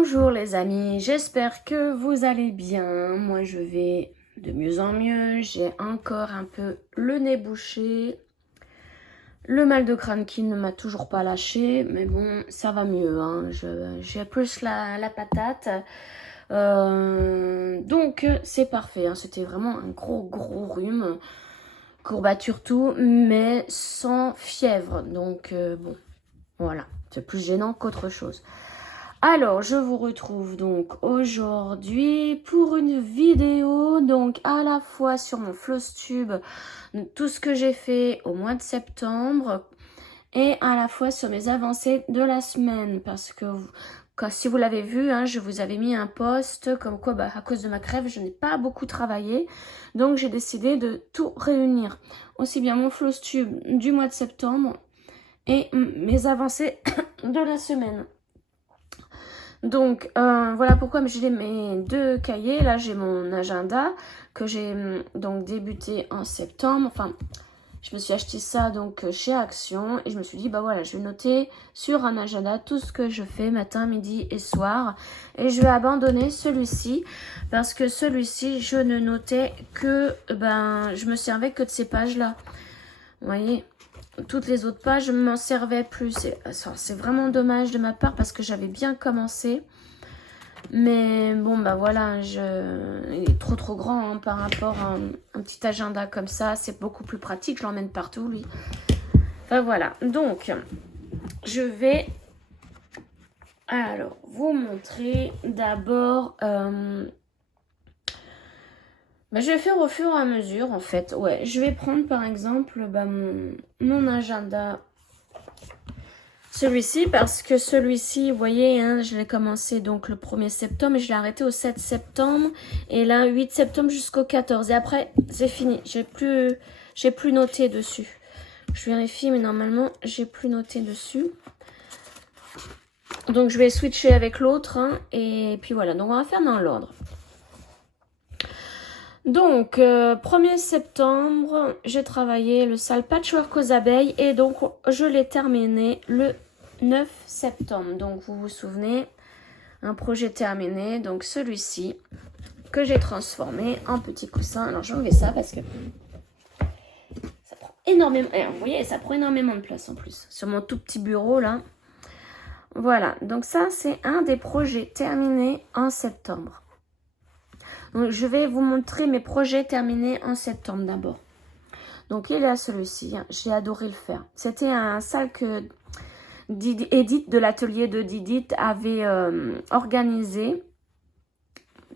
Bonjour les amis, j'espère que vous allez bien. Moi je vais de mieux en mieux. J'ai encore un peu le nez bouché. Le mal de crâne qui ne m'a toujours pas lâché. Mais bon, ça va mieux. Hein. J'ai plus la patate. Donc c'est parfait. Hein. C'était vraiment un gros rhume. Courbature tout, mais sans fièvre. Donc bon, voilà. C'est plus gênant qu'autre chose. Alors, je vous retrouve donc aujourd'hui pour une vidéo, donc à la fois sur mon Flowstube, tout ce que j'ai fait au mois de septembre, et à la fois sur mes avancées de la semaine, parce que si vous l'avez vu, hein, je vous avais mis un post comme quoi, à cause de ma crève, je n'ai pas beaucoup travaillé, donc j'ai décidé de tout réunir, aussi bien mon Flowstube du mois de septembre et mes avancées de la semaine. Donc, voilà pourquoi j'ai mes deux cahiers. Là, j'ai mon agenda que j'ai donc débuté en septembre. Enfin, je me suis acheté ça donc chez Action. Et je me suis dit, bah voilà, je vais noter sur un agenda tout ce que je fais matin, midi et soir. Et je vais abandonner celui-ci parce que celui-ci, je ne notais que, je me servais que de ces pages-là. Vous voyez, toutes les autres pages, je ne m'en servais plus. C'est vraiment dommage de ma part parce que j'avais bien commencé. Mais bon, voilà, il est trop grand hein, par rapport à un petit agenda comme ça. C'est beaucoup plus pratique, je l'emmène partout, lui. Enfin, voilà. Donc, je vais alors vous montrer d'abord... je vais faire au fur et à mesure, en fait. Ouais, je vais prendre, par exemple, mon agenda... Celui-ci, parce que celui-ci, vous voyez, hein, je l'ai commencé donc le 1er septembre et je l'ai arrêté au 7 septembre. Et là, 8 septembre jusqu'au 14. Et après, c'est fini. J'ai plus noté dessus. Je vérifie, mais normalement, j'ai plus noté dessus. Donc, je vais switcher avec l'autre. Hein, et puis voilà, donc on va faire dans l'ordre. Donc, 1er septembre, j'ai travaillé le sale patchwork aux abeilles. Et donc, je l'ai terminé le 9 septembre. Donc, vous vous souvenez, un projet terminé. Donc, celui-ci que j'ai transformé en petit coussin. Alors, je vais enlever ça parce que ça prend énormément... vous voyez, ça prend énormément de place en plus. Sur mon tout petit bureau, là. Voilà. Donc, ça, c'est un des projets terminés en septembre. Donc, je vais vous montrer mes projets terminés en septembre d'abord. Donc, il y a celui-ci. J'ai adoré le faire. C'était un sale que Edith de l'atelier de Didith avait organisé.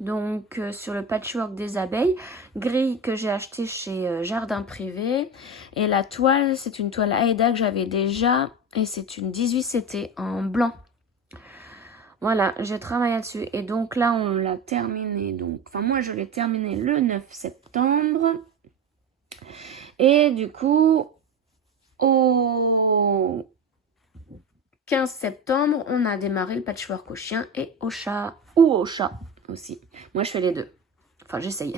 Donc, sur le patchwork des abeilles. Grille que j'ai acheté chez Jardin Privé. Et la toile, c'est une toile Aida que j'avais déjà. Et c'est une 18 CT en blanc. Voilà, j'ai travaillé dessus. Et donc là, on l'a terminé. Donc, moi, je l'ai terminé le 9 septembre. Et du coup, au 15 septembre, on a démarré le patchwork au chien et au chat. Ou au chat aussi. Moi, je fais les deux. Enfin, j'essaye.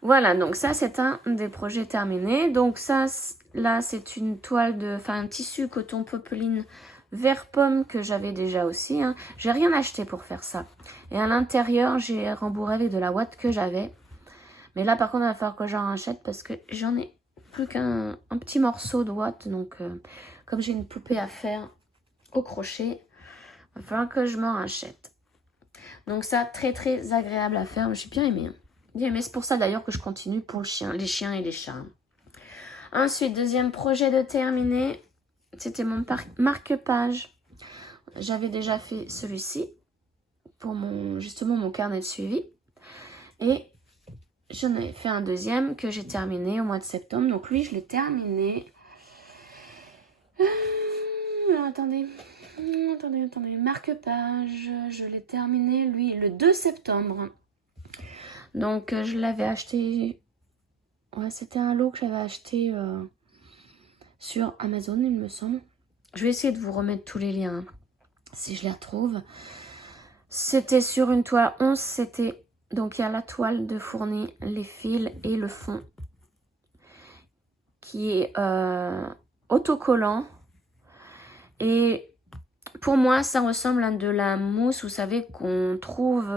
Voilà, donc ça, c'est un des projets terminés. Donc ça, là, c'est une toile de... Enfin, un tissu coton popeline vert pomme que j'avais déjà aussi. Hein. J'ai rien acheté pour faire ça. Et à l'intérieur, j'ai rembourré avec de la ouate que j'avais. Mais là, par contre, il va falloir que j'en rachète parce que j'en ai plus qu'un petit morceau de ouate. Donc, comme j'ai une poupée à faire au crochet, il va falloir que je m'en rachète. Donc ça, très agréable à faire. J'ai bien aimé. Bien aimé. C'est pour ça d'ailleurs que je continue pour les chiens et les chats. Ensuite, deuxième projet de terminer. C'était mon marque-page. J'avais déjà fait celui-ci pour justement mon carnet de suivi. Et j'en ai fait un deuxième que j'ai terminé au mois de septembre. Donc lui, je l'ai terminé. Attendez. Marque-page. Je l'ai terminé, lui, le 2 septembre. Donc, je l'avais acheté... Ouais, c'était un lot que j'avais acheté sur Amazon, il me semble. Je vais essayer de vous remettre tous les liens, si je les retrouve. C'était sur une toile 11, c'était... Donc, il y a la toile de fourni, les fils et le fond. Qui est autocollant. Et Pour moi, ça ressemble à de la mousse, vous savez, qu'on trouve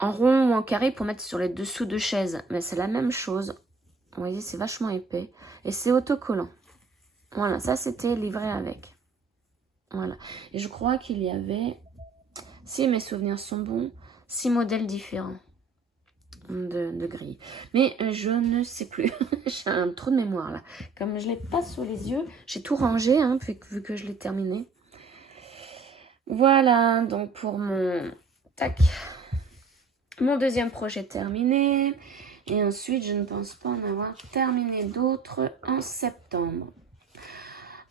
en rond ou en carré pour mettre sur les dessous de chaises. Mais c'est la même chose. Vous voyez, c'est vachement épais. Et c'est autocollant. Voilà, ça c'était livré avec. Voilà. Et je crois qu'il y avait, si mes souvenirs sont bons, 6 modèles différents de grilles. Mais je ne sais plus. J'ai un trou de mémoire là. Comme je ne l'ai pas sous les yeux, j'ai tout rangé, hein, vu que je l'ai terminé. Voilà, donc pour mon... Tac. Mon deuxième projet terminé. Et ensuite, je ne pense pas en avoir terminé d'autres en septembre.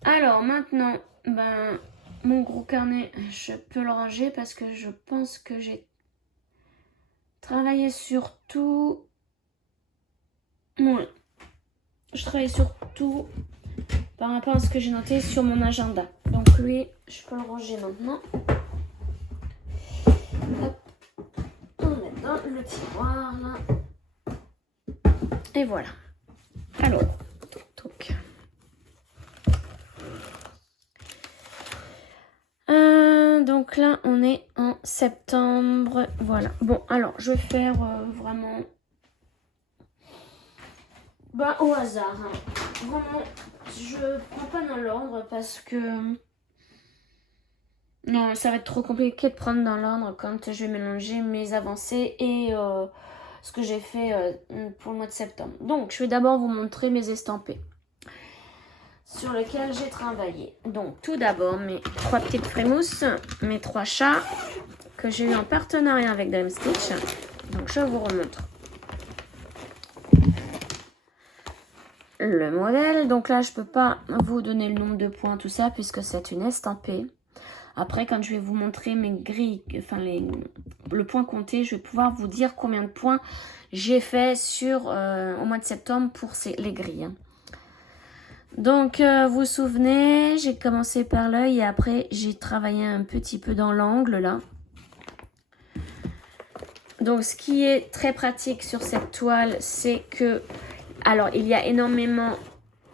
Alors maintenant, ben, mon gros carnet, je peux le ranger parce que je pense que j'ai travaillé sur tout. Ouais. Je travaille sur tout par rapport à ce que j'ai noté sur mon agenda. Donc lui, je peux le ranger maintenant. Hop. On met dans le tiroir là. Et voilà. Alors, donc là, on est en septembre. Voilà. Bon, alors, je vais faire vraiment au hasard. Hein. Vraiment, je prends pas dans l'ordre parce que... Non, ça va être trop compliqué de prendre dans l'ordre quand je vais mélanger mes avancées et ce que j'ai fait pour le mois de septembre. Donc, je vais d'abord vous montrer mes estampés sur lesquels j'ai travaillé. Donc, tout d'abord, mes 3 petites frémousses, mes 3 chats que j'ai eu en partenariat avec Dream Stitch. Donc, je vous remontre le modèle. Donc là, je peux pas vous donner le nombre de points, tout ça, puisque c'est une estampée. Après, quand je vais vous montrer mes grilles, enfin le point compté, je vais pouvoir vous dire combien de points j'ai fait sur au mois de septembre pour les grilles. Hein. Donc, vous vous souvenez, j'ai commencé par l'œil et après, j'ai travaillé un petit peu dans l'angle, là. Donc, ce qui est très pratique sur cette toile, c'est que... Alors, il y a énormément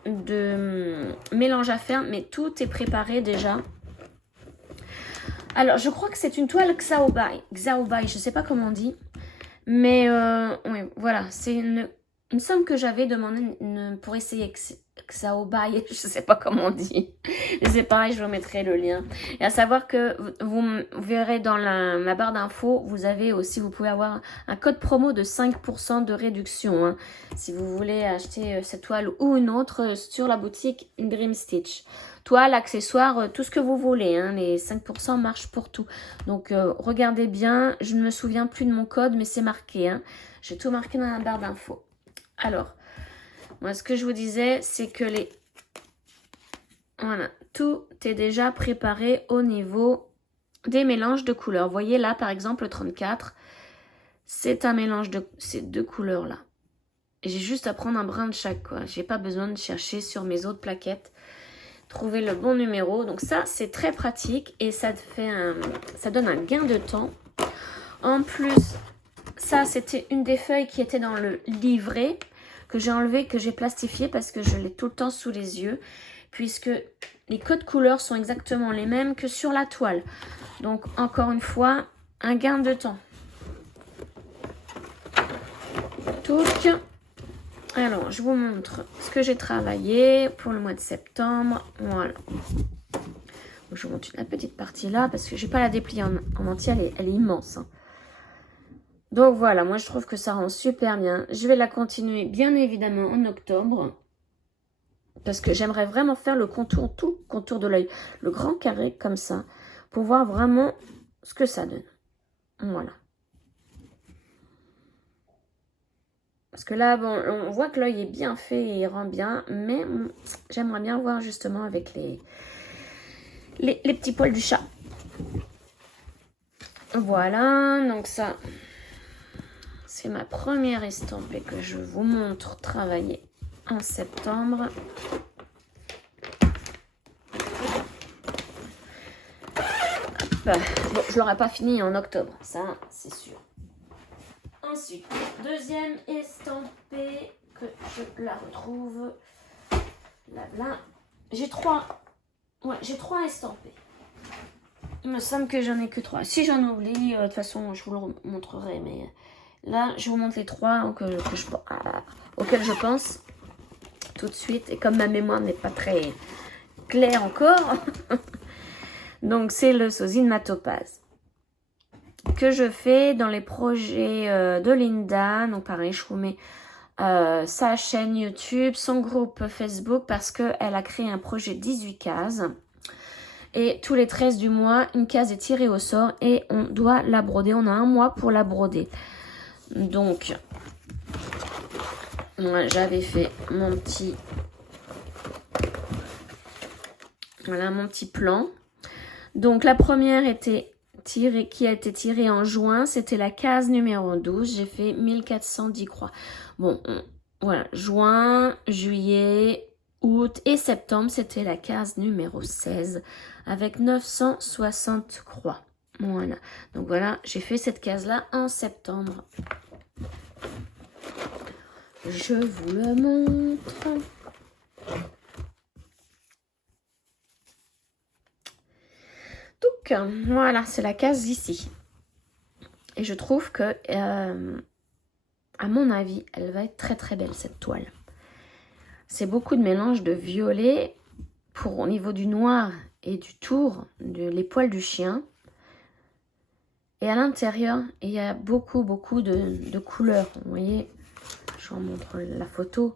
de mélange à faire, mais tout est préparé déjà. Alors, je crois que c'est une toile Xiaobai. Xiaobai, je ne sais pas comment on dit. Mais, oui, voilà, c'est une... Il me semble que j'avais demandé pour essayer Xiaobai, je ne sais pas comment on dit. Mais c'est pareil, je vous mettrai le lien. Et à savoir que vous verrez dans la barre d'infos, vous avez aussi, vous pouvez avoir un code promo de 5% de réduction. Hein, si vous voulez acheter cette toile ou une autre sur la boutique Dream Stitch. Toile, accessoires, tout ce que vous voulez. Hein, les 5% marchent pour tout. Donc, regardez bien. Je ne me souviens plus de mon code, mais c'est marqué. Hein. J'ai tout marqué dans la barre d'infos. Alors, moi, ce que je vous disais, c'est que voilà, tout est déjà préparé au niveau des mélanges de couleurs. Vous voyez là, par exemple, le 34, c'est un mélange de ces 2 couleurs-là. J'ai juste à prendre un brin de chaque, quoi. J'ai pas besoin de chercher sur mes autres plaquettes, trouver le bon numéro. Donc ça, c'est très pratique et ça donne un gain de temps. En plus, ça, c'était une des feuilles qui était dans le livret, que j'ai enlevé, que j'ai plastifié parce que je l'ai tout le temps sous les yeux, puisque les codes couleurs sont exactement les mêmes que sur la toile. Donc, encore une fois, un gain de temps. Touc. Alors, je vous montre ce que j'ai travaillé pour le mois de septembre. Voilà. Donc, je vous montre la petite partie là, parce que je n'ai pas la déplier en entier, elle est immense. Hein. Donc voilà, moi je trouve que ça rend super bien. Je vais la continuer bien évidemment en octobre. Parce que j'aimerais vraiment faire le contour, tout le contour de l'œil. Le grand carré comme ça. Pour voir vraiment ce que ça donne. Voilà. Parce que là, bon, on voit que l'œil est bien fait et il rend bien. Mais j'aimerais bien voir justement avec les petits poils du chat. Voilà, donc ça... C'est ma première estampée que je vous montre travailler en septembre. Bon, je l'aurai pas fini en octobre, ça c'est sûr. Ensuite, deuxième estampée que je la retrouve. Là. J'ai 3 Ouais, j'ai 3 estampés. Il me semble que j'en ai que 3. Si j'en oublie, de toute façon, je vous le montrerai. Mais là, je vous montre les 3 auxquels je pense tout de suite. Et comme ma mémoire n'est pas très claire encore, donc c'est le sosie de ma topaz que je fais dans les projets de Linda. Donc pareil, je vous mets sa chaîne YouTube, son groupe Facebook, parce qu'elle a créé un projet 18 cases. Et tous les 13 du mois, une case est tirée au sort et on doit la broder. On a un mois pour la broder. Donc, moi j'avais fait mon petit... Voilà, mon petit plan. Donc, la première qui a été tirée en juin. C'était la case numéro 12. J'ai fait 1410 croix. Bon, voilà. Juin, juillet, août et septembre, c'était la case numéro 16 avec 960 croix. Voilà. Donc voilà, j'ai fait cette case-là en septembre. Je vous le montre. Donc, voilà, c'est la case ici. Et je trouve que, à mon avis, elle va être très très belle, cette toile. C'est beaucoup de mélange de violet pour au niveau du noir et du tour, les poils du chien. Et à l'intérieur, il y a beaucoup de couleurs. Vous voyez, je vous montre la photo.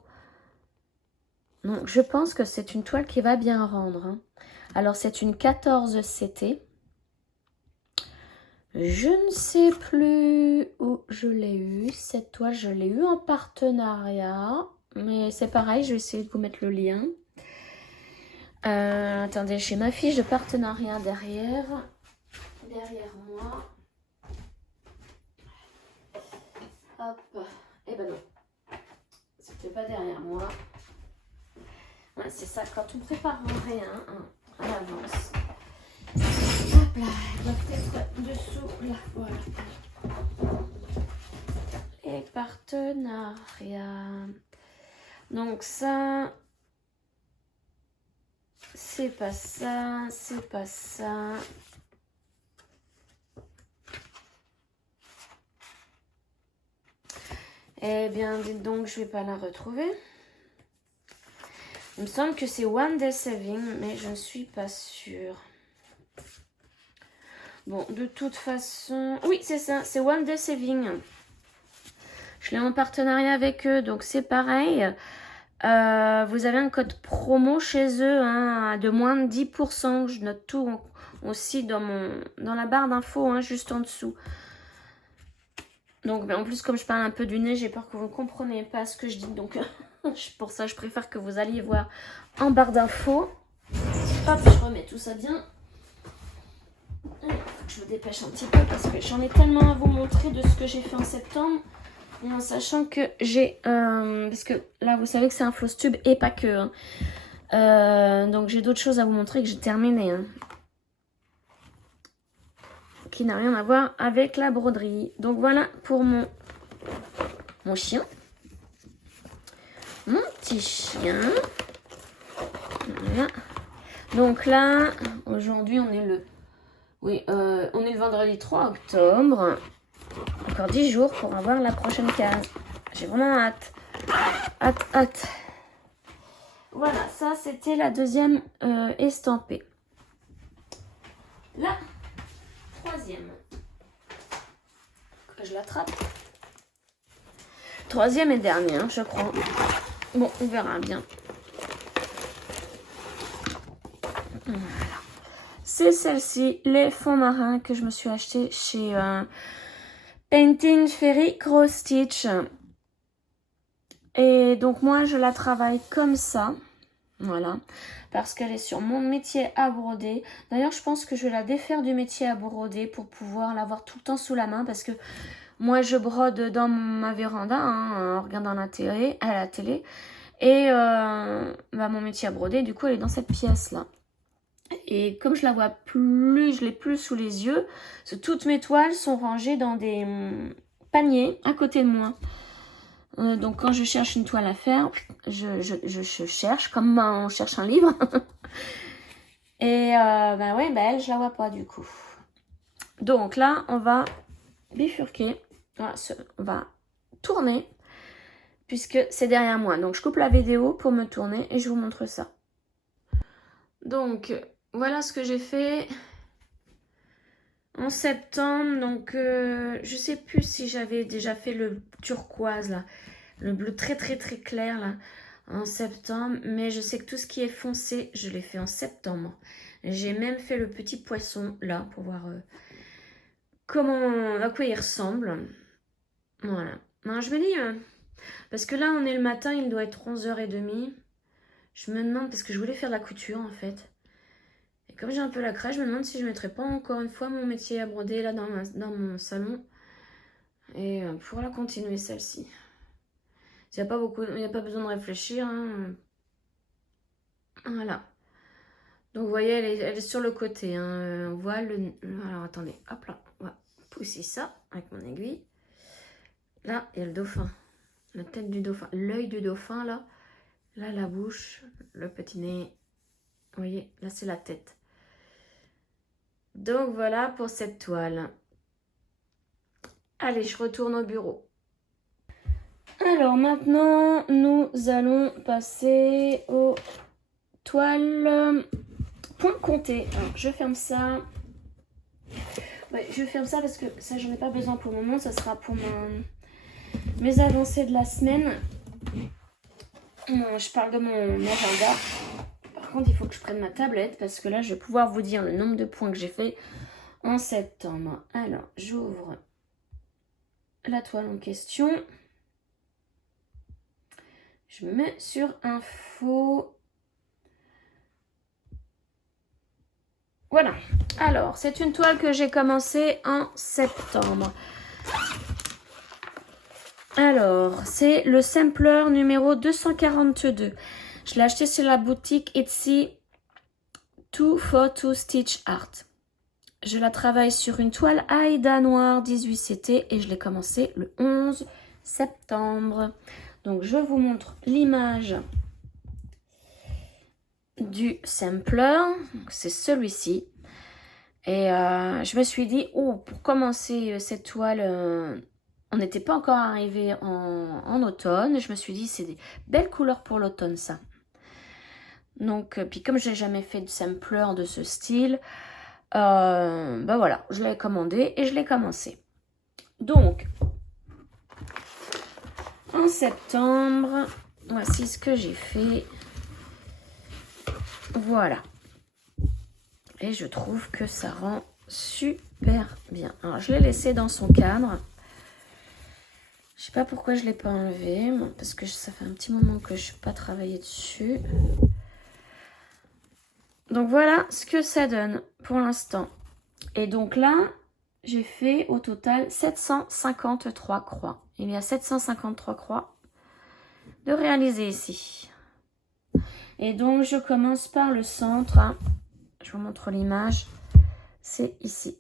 Donc, je pense que c'est une toile qui va bien rendre. Hein. Alors, c'est une 14 CT. Je ne sais plus où je l'ai eu. Cette toile, je l'ai eu en partenariat. Mais c'est pareil, je vais essayer de vous mettre le lien. Attendez, j'ai ma fiche de partenariat derrière moi. Hop. Eh ben non. C'était pas derrière moi. Ouais, c'est ça, quand on prépare rien à l'avance. Hop là, elle doit être dessous, là, voilà. Les partenariats. Donc ça, c'est pas ça, c'est pas ça. Eh bien, dites donc, je vais pas la retrouver. Il me semble que c'est One Day Saving, mais je ne suis pas sûre. Bon, de toute façon... Oui, c'est ça, c'est One Day Saving. Je l'ai en partenariat avec eux, donc c'est pareil. Vous avez un code promo chez eux hein, de moins de 10%. Je note tout aussi dans la barre d'infos, hein, juste en dessous. Donc, en plus, comme je parle un peu du nez, j'ai peur que vous ne compreniez pas ce que je dis. Donc, pour ça, je préfère que vous alliez voir en barre d'infos. Hop, je remets tout ça bien. Il faut que je me dépêche un petit peu parce que j'en ai tellement à vous montrer de ce que j'ai fait en septembre. Et en sachant que j'ai... parce que là, vous savez que c'est un floss tube et pas que. Hein. Donc, j'ai d'autres choses à vous montrer que j'ai terminé. Hein, qui n'a rien à voir avec la broderie. Donc, voilà pour mon chien. Mon petit chien. Voilà. Donc là, aujourd'hui, on est le... Oui, on est le vendredi 3 octobre. Encore 10 jours pour avoir la prochaine case. J'ai vraiment hâte. Hâte. Voilà, ça c'était la deuxième estampée. La troisième. Que je l'attrape. Troisième et dernière, je crois. Bon, on verra bien. Voilà. C'est celle-ci, les fonds marins que je me suis acheté chez Painting Fairy Cross Stitch. Et donc moi je la travaille comme ça. Voilà. Parce qu'elle est sur mon métier à broder. D'ailleurs je pense que je vais la défaire du métier à broder pour pouvoir l'avoir tout le temps sous la main. Parce que moi je brode dans ma véranda hein, en regardant la télé. Et mon métier à broder du coup elle est dans cette pièce là. Et comme je la vois plus, je l'ai plus sous les yeux, toutes mes toiles sont rangées dans des paniers à côté de moi. Donc quand je cherche une toile à faire, je cherche comme on cherche un livre. Et bah ouais, bah elle, je la vois pas du coup. Donc là, on va bifurquer. Voilà, on va tourner puisque c'est derrière moi. Donc je coupe la vidéo pour me tourner et je vous montre ça. Donc voilà ce que j'ai fait en septembre. Donc je sais plus si j'avais déjà fait le turquoise là, le bleu très très très clair là en septembre, mais je sais que tout ce qui est foncé, je l'ai fait en septembre. J'ai même fait le petit poisson là pour voir à quoi il ressemble. Voilà. Non, je me dis, parce que là on est le matin, il doit être 11h30. Je me demande, parce que je voulais faire de la couture en fait. Et comme j'ai un peu la crèche, je me demande si je ne mettrais pas encore une fois mon métier à broder là dans mon salon. Et pour la continuer celle-ci. Il n'y a pas besoin de réfléchir. Hein. Voilà. Donc vous voyez, elle est sur le côté. Hein. On voit le... Alors attendez, hop là. On va pousser ça avec mon aiguille. Là, il y a le dauphin. La tête du dauphin. L'œil du dauphin là. Là, la bouche. Le petit nez. Vous voyez, là c'est la tête. Donc voilà pour cette toile. Allez, je retourne au bureau. Alors maintenant, nous allons passer aux toiles point compté. Alors, je ferme ça. Ouais, je ferme ça parce que ça, j'en ai pas besoin pour le moment. Ça sera pour mes avancées de la semaine. Je parle de mon agenda. Par contre, il faut que je prenne ma tablette parce que là, je vais pouvoir vous dire le nombre de points que j'ai fait en septembre. Alors, j'ouvre la toile en question. Je me mets sur info. Voilà. Alors, c'est une toile que j'ai commencée en septembre. Alors, c'est le sampler numéro 242. Je l'ai acheté sur la boutique Etsy 2 for 2 Stitch Art. Je la travaille sur une toile Aïda noire 18 CT et je l'ai commencé le 11 septembre. Donc, je vous montre l'image du sampler. C'est celui-ci. Et je me suis dit, oh, pour commencer cette toile, on n'était pas encore arrivé en automne. Je me suis dit, c'est des belles couleurs pour l'automne, ça. Donc, puis comme je n'ai jamais fait de sampler de ce style, ben voilà, je l'ai commandé et je l'ai commencé. Donc, en septembre, voici ce que j'ai fait. Voilà. Et je trouve que ça rend super bien. Alors, je l'ai laissé dans son cadre. Je sais pas pourquoi je ne l'ai pas enlevé. Parce que ça fait un petit moment que je n'ai pas travaillé dessus. Donc, voilà ce que ça donne pour l'instant. Et donc là, j'ai fait au total 753 croix. Il y a 753 croix de réaliser ici. Et donc, je commence par le centre. Hein. Je vous montre l'image. C'est ici.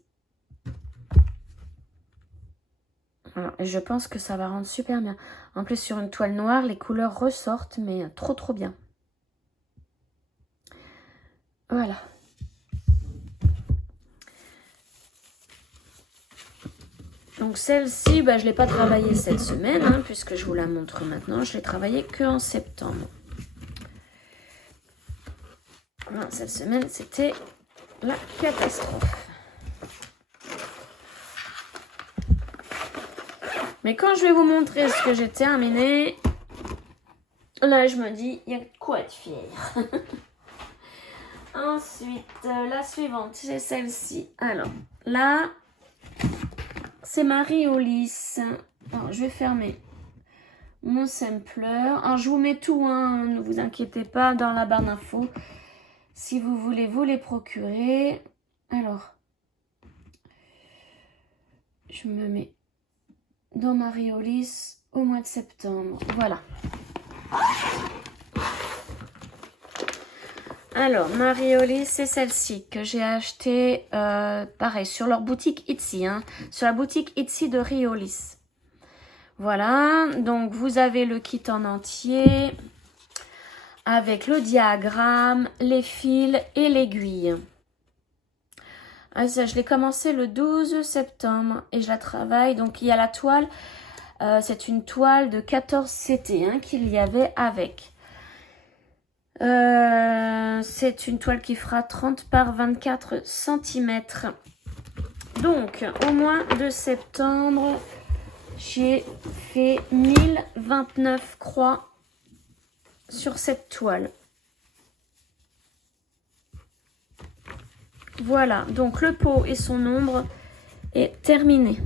Voilà. Et je pense que ça va rendre super bien. En plus, sur une toile noire, les couleurs ressortent, mais trop, trop bien. Voilà. Donc celle-ci, bah, je ne l'ai pas travaillée cette semaine, hein, puisque je vous la montre maintenant. Je l'ai travaillée qu'en septembre. Voilà, cette semaine, c'était la catastrophe. Mais quand je vais vous montrer ce que j'ai terminé, là, je me dis, il y a de quoi être fière. Ensuite, la suivante, c'est celle-ci. Alors, là, c'est Marie Ulysse. Alors, je vais fermer mon sampler. Alors, je vous mets tout, hein, ne vous inquiétez pas, dans la barre d'infos. Si vous voulez vous les procurer. Alors, je me mets dans Marie Ulysse au mois de septembre. Voilà. Alors, Marie Ulysse, c'est celle-ci que j'ai achetée, pareil, sur leur boutique Etsy, hein, sur la boutique Etsy de Riolis. Voilà, donc vous avez le kit en entier avec le diagramme, les fils et l'aiguille. Ah, ça, je l'ai commencé le 12 septembre et je la travaille. Donc, il y a la toile. C'est une toile de 14 CT hein, qu'il y avait avec. C'est une toile qui fera 30 par 24 cm. Donc, au mois de septembre, j'ai fait 1029 croix sur cette toile. Voilà, donc le pot et son ombre est terminé.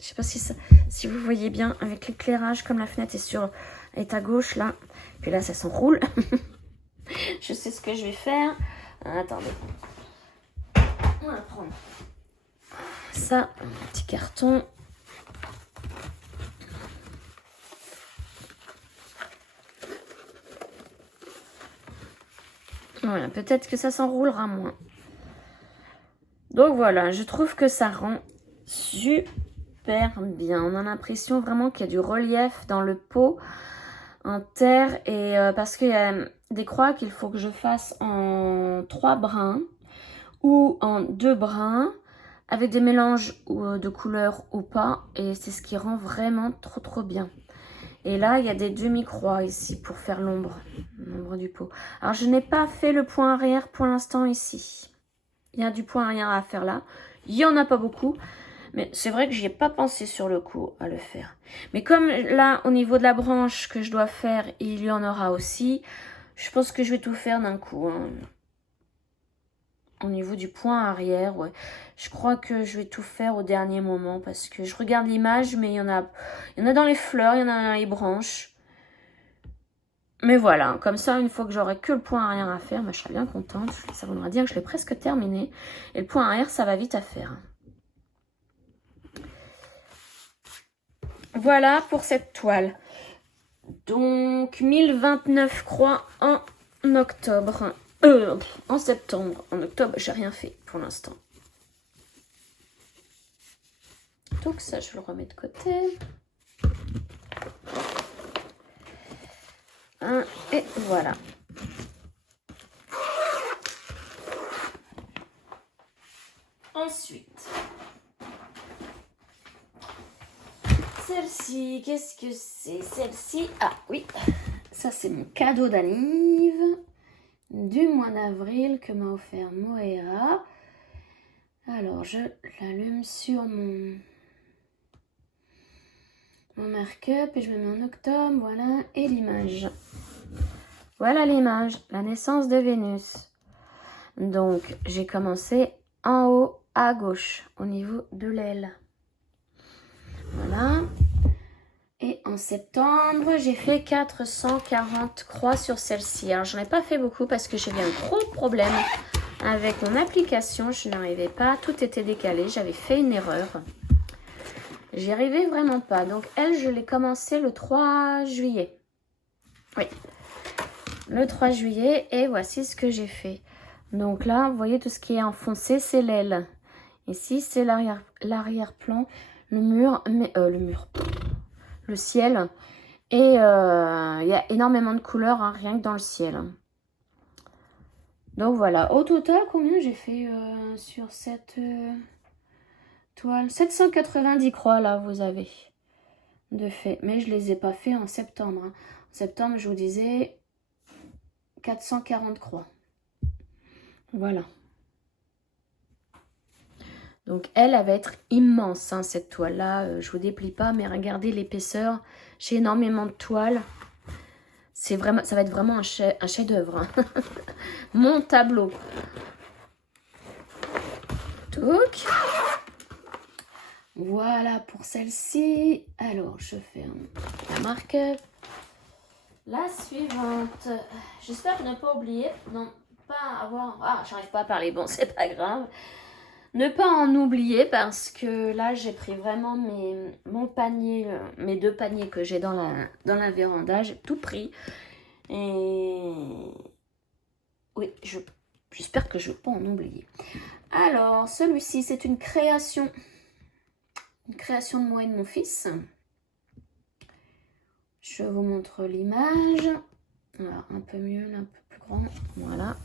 Je sais pas si vous voyez bien avec l'éclairage, comme la fenêtre est à gauche là. Puis là, ça s'enroule. Je sais ce que je vais faire. Attendez. On va prendre ça, un petit carton. Voilà, peut-être que ça s'enroulera moins. Donc voilà, je trouve que ça rend super bien. On a l'impression vraiment qu'il y a du relief dans le pot en terre. Et parce qu'il y a des croix qu'il faut que je fasse en 3 brins ou en 2 brins avec des mélanges de couleurs ou pas. Et c'est ce qui rend vraiment trop bien. Et là, il y a des demi-croix ici pour faire l'ombre du pot. Alors, je n'ai pas fait le point arrière pour l'instant ici. Il y a du point arrière à faire là. Il n'y en a pas beaucoup. Mais c'est vrai que j'y ai pas pensé sur le coup à le faire. Mais comme là, au niveau de la branche que je dois faire, il y en aura aussi. Je pense que je vais tout faire d'un coup. Hein. Au niveau du point arrière, ouais. Je crois que je vais tout faire au dernier moment. Parce que je regarde l'image, mais il y en a dans les fleurs, il y en a dans les branches. Mais voilà, comme ça, une fois que j'aurai que le point arrière à faire, bah, je serai bien contente. Ça voudra dire que je l'ai presque terminé. Et le point arrière, ça va vite à faire. Voilà pour cette toile. Donc, 1029 croix en octobre. En septembre. En octobre, j'ai rien fait pour l'instant. Donc ça, je le remets de côté. Et voilà. Ensuite, celle-ci, qu'est-ce que c'est? Celle-ci, ah oui, ça c'est mon cadeau d'anniv du mois d'avril que m'a offert Moera. Alors, je l'allume sur mon marque-up et je me mets en octobre, voilà, et l'image. Voilà l'image, la naissance de Vénus. Donc, j'ai commencé en haut à gauche, au niveau de l'aile. Voilà. Et en septembre, j'ai fait 440 croix sur celle-ci. Alors, j'en ai pas fait beaucoup parce que j'ai eu un gros problème avec mon application. Je n'arrivais pas, tout était décalé. J'avais fait une erreur. J'y arrivais vraiment pas. Donc, elle, je l'ai commencé le 3 juillet. Oui, le 3 juillet. Et voici ce que j'ai fait. Donc là, vous voyez, tout ce qui est enfoncé, c'est l'aile. Ici, c'est l'arrière-plan, le mur, le ciel. Et il y a énormément de couleurs, hein, rien que dans le ciel. Donc voilà, au total, combien j'ai fait sur cette toile? 790 croix, là, vous avez de fait. Mais je ne les ai pas fait en septembre. Hein. En septembre, je vous disais 440 croix. Voilà. Donc elle va être immense, hein, cette toile-là. Je vous déplie pas, mais regardez l'épaisseur. J'ai énormément de toiles. Ça va être vraiment un chef-d'œuvre. Hein. Mon tableau. Donc, voilà pour celle-ci. Alors, je ferme la marque-up. La suivante. J'espère ne pas oublier. Non, pas avoir... Ah, j'arrive pas à parler. Bon, c'est pas grave. Ne pas en oublier parce que là, j'ai pris vraiment mon panier, mes 2 paniers que j'ai dans la véranda. J'ai tout pris. Et oui, j'espère que je ne vais pas en oublier. Alors, celui-ci, c'est une création. Une création de moi et de mon fils. Je vous montre l'image. Voilà, un peu mieux, là, un peu plus grand. Voilà.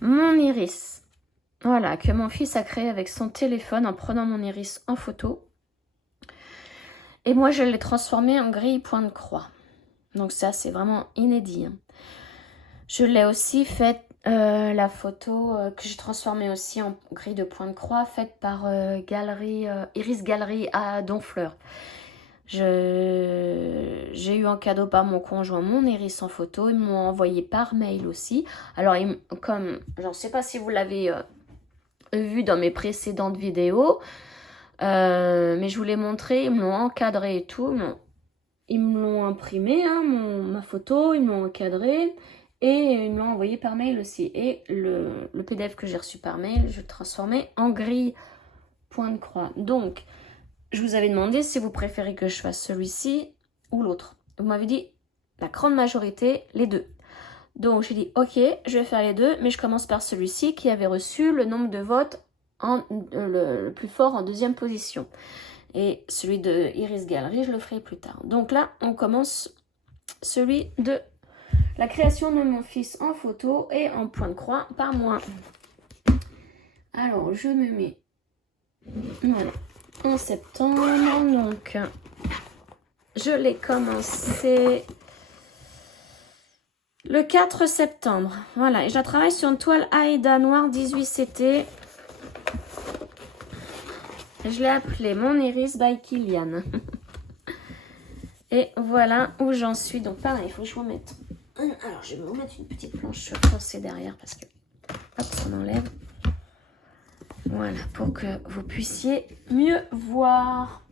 Mon iris. Voilà, que mon fils a créé avec son téléphone en prenant mon iris en photo. Et moi, je l'ai transformé en grille point de croix. Donc ça, c'est vraiment inédit. Hein. Je l'ai aussi faite, la photo que j'ai transformée aussi en grille de point de croix, faite par Iris Galerie à Donfleur. J'ai eu en cadeau par mon conjoint mon iris en photo. Ils m'ont envoyé par mail aussi. Alors, comme je ne sais pas si vous l'avez vu dans mes précédentes vidéos, mais je vous l'ai montré. Ils me l'ont encadré et tout. Ils me l'ont imprimé, hein, ma photo. Ils me l'ont encadré. Et ils me l'ont envoyé par mail aussi. Et le PDF que j'ai reçu par mail, je l'ai transformé en grille point de croix. Donc, je vous avais demandé si vous préférez que je fasse celui-ci ou l'autre. Vous m'avez dit la grande majorité, les deux. Donc j'ai dit ok, je vais faire les deux, mais je commence par celui-ci qui avait reçu le nombre de votes le plus fort en deuxième position. Et celui de Iris Galerie, je le ferai plus tard. Donc là, on commence celui de la création de mon fils en photo et en point de croix par moi. Alors, je me mets... Voilà. En septembre, donc je l'ai commencé le 4 septembre. Voilà, et je la travaille sur une toile Aida noire 18CT. Je l'ai appelé mon iris by Kilian. Et voilà où j'en suis. Donc pareil, il faut que je vous mette... Alors, je vais vous mettre une petite planche corsée derrière parce que... Hop, on enlève. Voilà, pour que vous puissiez mieux voir.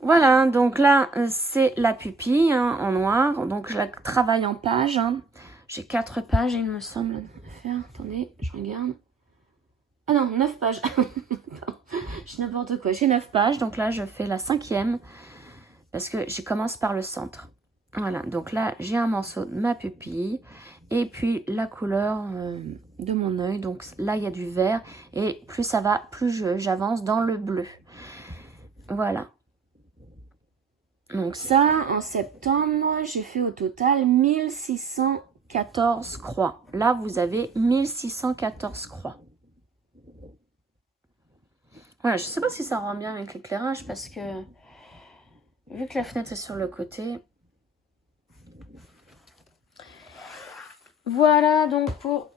Voilà, donc là, c'est la pupille hein, en noir. Donc, je la travaille en pages. Hein. J'ai 4 pages, il me semble. Attendez, je regarde. Ah non, 9 pages. J'ai n'importe quoi. J'ai 9 pages. Donc là, je fais la 5e. Parce que je commence par le centre. Voilà, donc là, j'ai un morceau de ma pupille. Et puis la couleur de mon œil. Donc là, il y a du vert. Et plus ça va, plus j'avance dans le bleu. Voilà. Donc ça, en septembre, j'ai fait au total 1614 croix. Là, vous avez 1614 croix. Voilà, je ne sais pas si ça rend bien avec l'éclairage parce que vu que la fenêtre est sur le côté... Voilà donc pour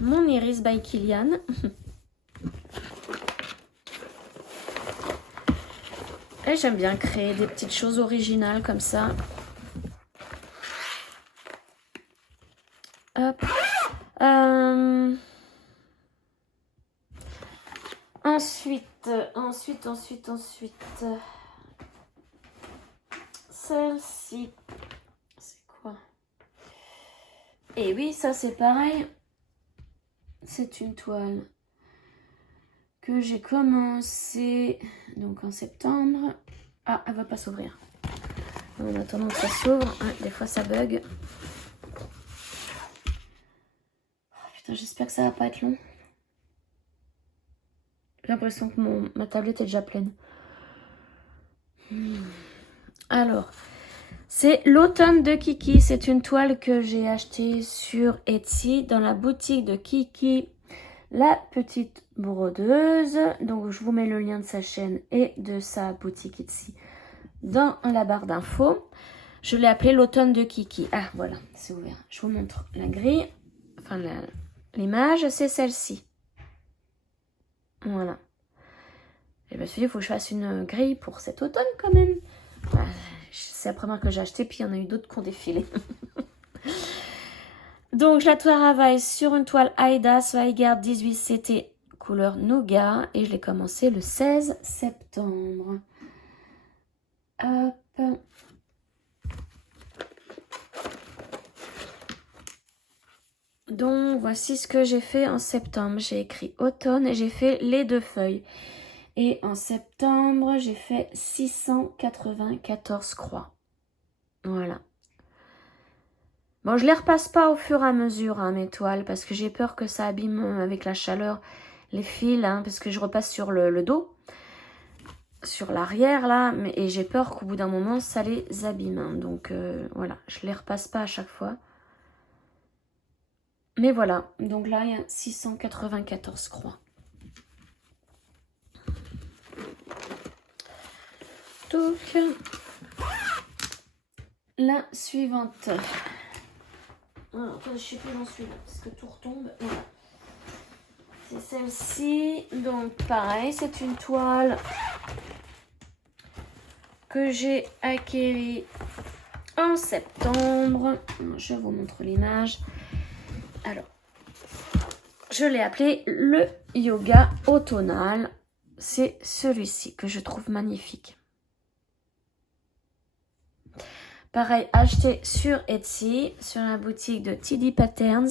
mon iris by Kilian. Et j'aime bien créer des petites choses originales comme ça. Hop. Ensuite. Celle-ci. C'est quoi? Et oui, ça c'est pareil. C'est une toile que j'ai commencé donc en septembre. Ah, elle va pas s'ouvrir. En attendant que ça s'ouvre, des fois ça bug. Oh, putain, j'espère que ça va pas être long. J'ai l'impression que ma tablette est déjà pleine. Alors, c'est l'automne de Kiki. C'est une toile que j'ai achetée sur Etsy dans la boutique de Kiki, la petite brodeuse. Donc, je vous mets le lien de sa chaîne et de sa boutique Etsy dans la barre d'infos. Je l'ai appelée l'automne de Kiki. Ah, voilà, c'est ouvert. Je vous montre la grille. Enfin, l'image, c'est celle-ci. Voilà. Et je me suis dit, il faut que je fasse une grille pour cet automne quand même. Voilà. C'est la première que j'ai achetée, puis il y en a eu d'autres qui ont défilé. Donc, je la travaille sur une toile Aida Zweigart 18CT couleur Nougat. Et je l'ai commencé le 16 septembre. Hop. Donc, voici ce que j'ai fait en septembre. J'ai écrit automne et j'ai fait les 2 feuilles. Et en septembre, j'ai fait 694 croix. Voilà. Bon, je les repasse pas au fur et à mesure, hein, mes toiles, parce que j'ai peur que ça abîme avec la chaleur les fils, hein, parce que je repasse sur le dos. sur l'arrière là, et j'ai peur qu'au bout d'un moment ça les abîme, hein. Donc voilà, je les repasse pas à chaque fois. Mais voilà, donc là il y a 694 croix. Donc la suivante. Alors, je sais plus où j'en suis là, parce que tout retombe. Voilà. C'est celle-ci. Donc pareil, c'est une toile que j'ai acquérie en septembre. Je vous montre l'image. Alors, je l'ai appelé le yoga automnal. C'est celui-ci que je trouve magnifique. Pareil, acheté sur Etsy, sur la boutique de TD Patterns.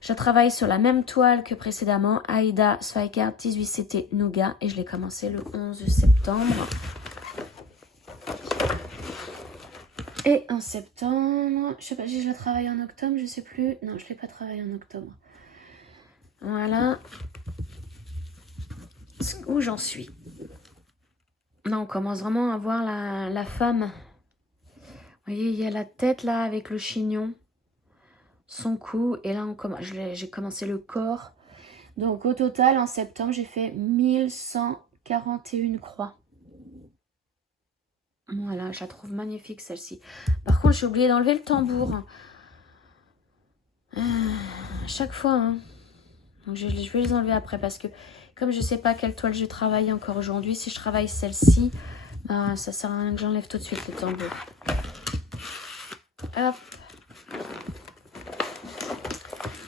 Je travaille sur la même toile que précédemment, Aida Zweigart 18CT Nougat, et je l'ai commencé le 11 septembre. Et en septembre, je sais pas si je l'ai travaillé en octobre, je sais plus. Non, je l'ai pas travaillé en octobre. Voilà où j'en suis. Là, on commence vraiment à voir la femme. Vous voyez, il y a la tête là avec le chignon, son cou, et là j'ai commencé le corps. Donc au total, en septembre, j'ai fait 1141 croix. Voilà, je la trouve magnifique celle-ci. Par contre, j'ai oublié d'enlever le tambour. Chaque fois, hein. Donc je vais les enlever après parce que comme je sais pas quelle toile je travaille encore aujourd'hui, si je travaille celle-ci, ça sert à rien que j'enlève tout de suite le tambour. Hop.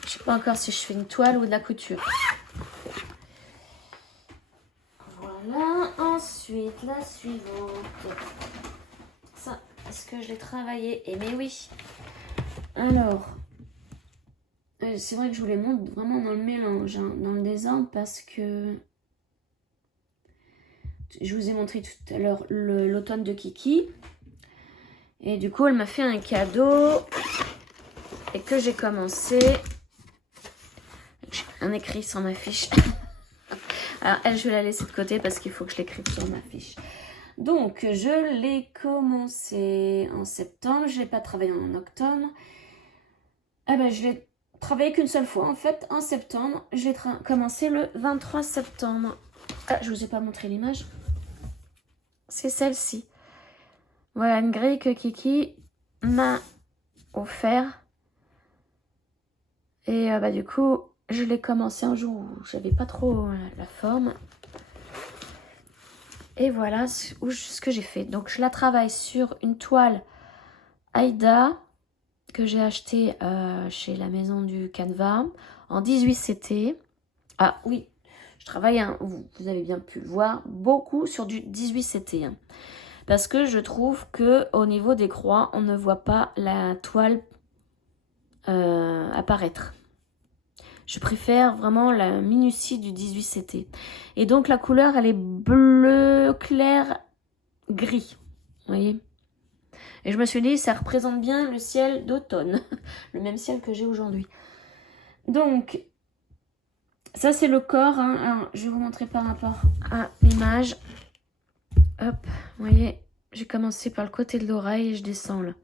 Je sais pas encore si je fais une toile ou de la couture. Voilà. Ensuite, la suivante. Ça, est-ce que je l'ai travaillé? Eh mais oui. Alors, c'est vrai que je vous les montre vraiment dans le mélange, hein, dans le désordre, parce que je vous ai montré tout à l'heure l'automne de Kiki. Et du coup, elle m'a fait un cadeau et que j'ai commencé. J'ai un écrit sur ma fiche. Alors, elle, je vais la laisser de côté parce qu'il faut que je l'écrive sur ma fiche. Donc, je l'ai commencé en septembre. Je ne l'ai pas travaillé en octobre. Ah ben, je l'ai travaillé qu'une seule fois, en fait, en septembre. Je l'ai commencé le 23 septembre. Ah, je ne vous ai pas montré l'image. C'est celle-ci. Voilà, une grille que Kiki m'a offert. Et du coup, je l'ai commencé un jour où j'avais pas trop la forme. Et voilà ce que j'ai fait. Donc, je la travaille sur une toile Aida que j'ai achetée chez la maison du Canva en 18CT. Ah oui, je travaille, hein, vous avez bien pu le voir, beaucoup sur du 18CT. Hein, parce que je trouve que au niveau des croix, on ne voit pas la toile apparaître. Je préfère vraiment la minutie du 18CT. Et donc la couleur, elle est bleu clair gris. Vous voyez? Et je me suis dit, ça représente bien le ciel d'automne. Le même ciel que j'ai aujourd'hui. Donc, ça c'est le corps. Hein. Alors, je vais vous montrer par rapport à l'image. Hop, vous voyez, j'ai commencé par le côté de l'oreille et je descends là.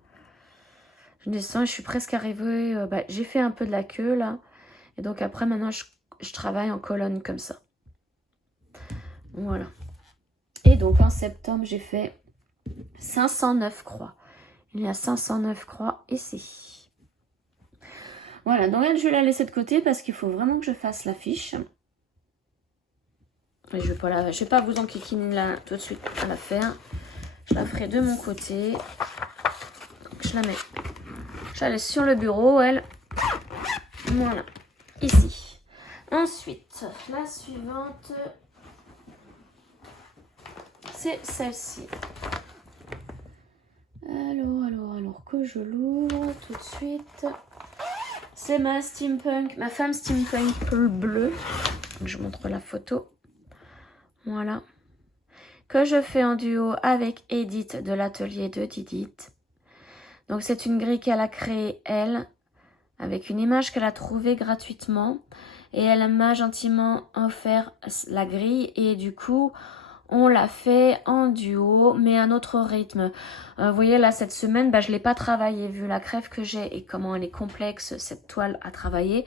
Je descends, je suis presque arrivée. J'ai fait un peu de la queue là. Et donc après, maintenant, je travaille en colonne comme ça. Voilà. Et donc en septembre, j'ai fait 509 croix. Il y a 509 croix ici. Voilà, donc elle, je vais la laisser de côté parce qu'il faut vraiment que je fasse la fiche. Et je vais pas vous enquiquiner là tout de suite à la faire. Je la ferai de mon côté. Donc je la laisse sur le bureau, elle. Voilà, ici. Ensuite, la suivante, c'est celle-ci. Alors que je l'ouvre tout de suite. C'est ma femme steampunk bleue. Je vous montre la photo. Voilà. Que je fais en duo avec Edith de l'atelier de Didith. Donc c'est une grille qu'elle a créée elle, avec une image qu'elle a trouvée gratuitement. Et elle m'a gentiment offert la grille. Et du coup, on l'a fait en duo, mais à notre rythme. Vous voyez, là, cette semaine, je ne l'ai pas travaillé, vu la crève que j'ai et comment elle est complexe, cette toile à travailler,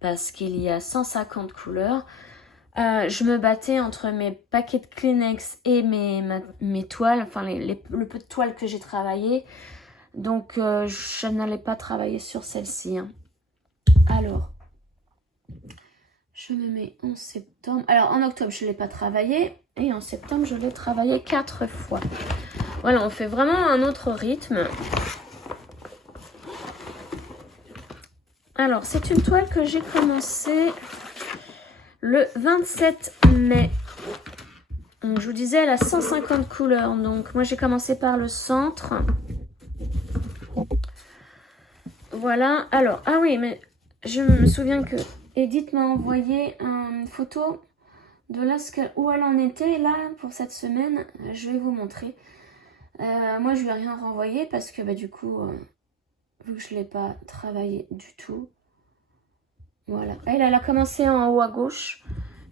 parce qu'il y a 150 couleurs. Je me battais entre mes paquets de Kleenex et mes toiles, enfin, le peu de toiles que j'ai travaillé. Donc, je n'allais pas travailler sur celle-ci. Hein. Alors, je me mets en septembre. Alors, en octobre, je ne l'ai pas travaillé. Et en septembre, je l'ai travaillé 4 fois. Voilà, on fait vraiment un autre rythme. Alors, c'est une toile que j'ai commencé le 27 mai. Donc, je vous disais, elle a 150 couleurs. Donc, moi, j'ai commencé par le centre. Voilà. Alors, ah oui, mais je me souviens que Edith m'a envoyé une photo de là où elle en était. Là, pour cette semaine, je vais vous montrer. Moi, je ne lui ai rien renvoyé parce que du coup, vu que je ne l'ai pas travaillé du tout. Voilà. Elle a commencé en haut à gauche.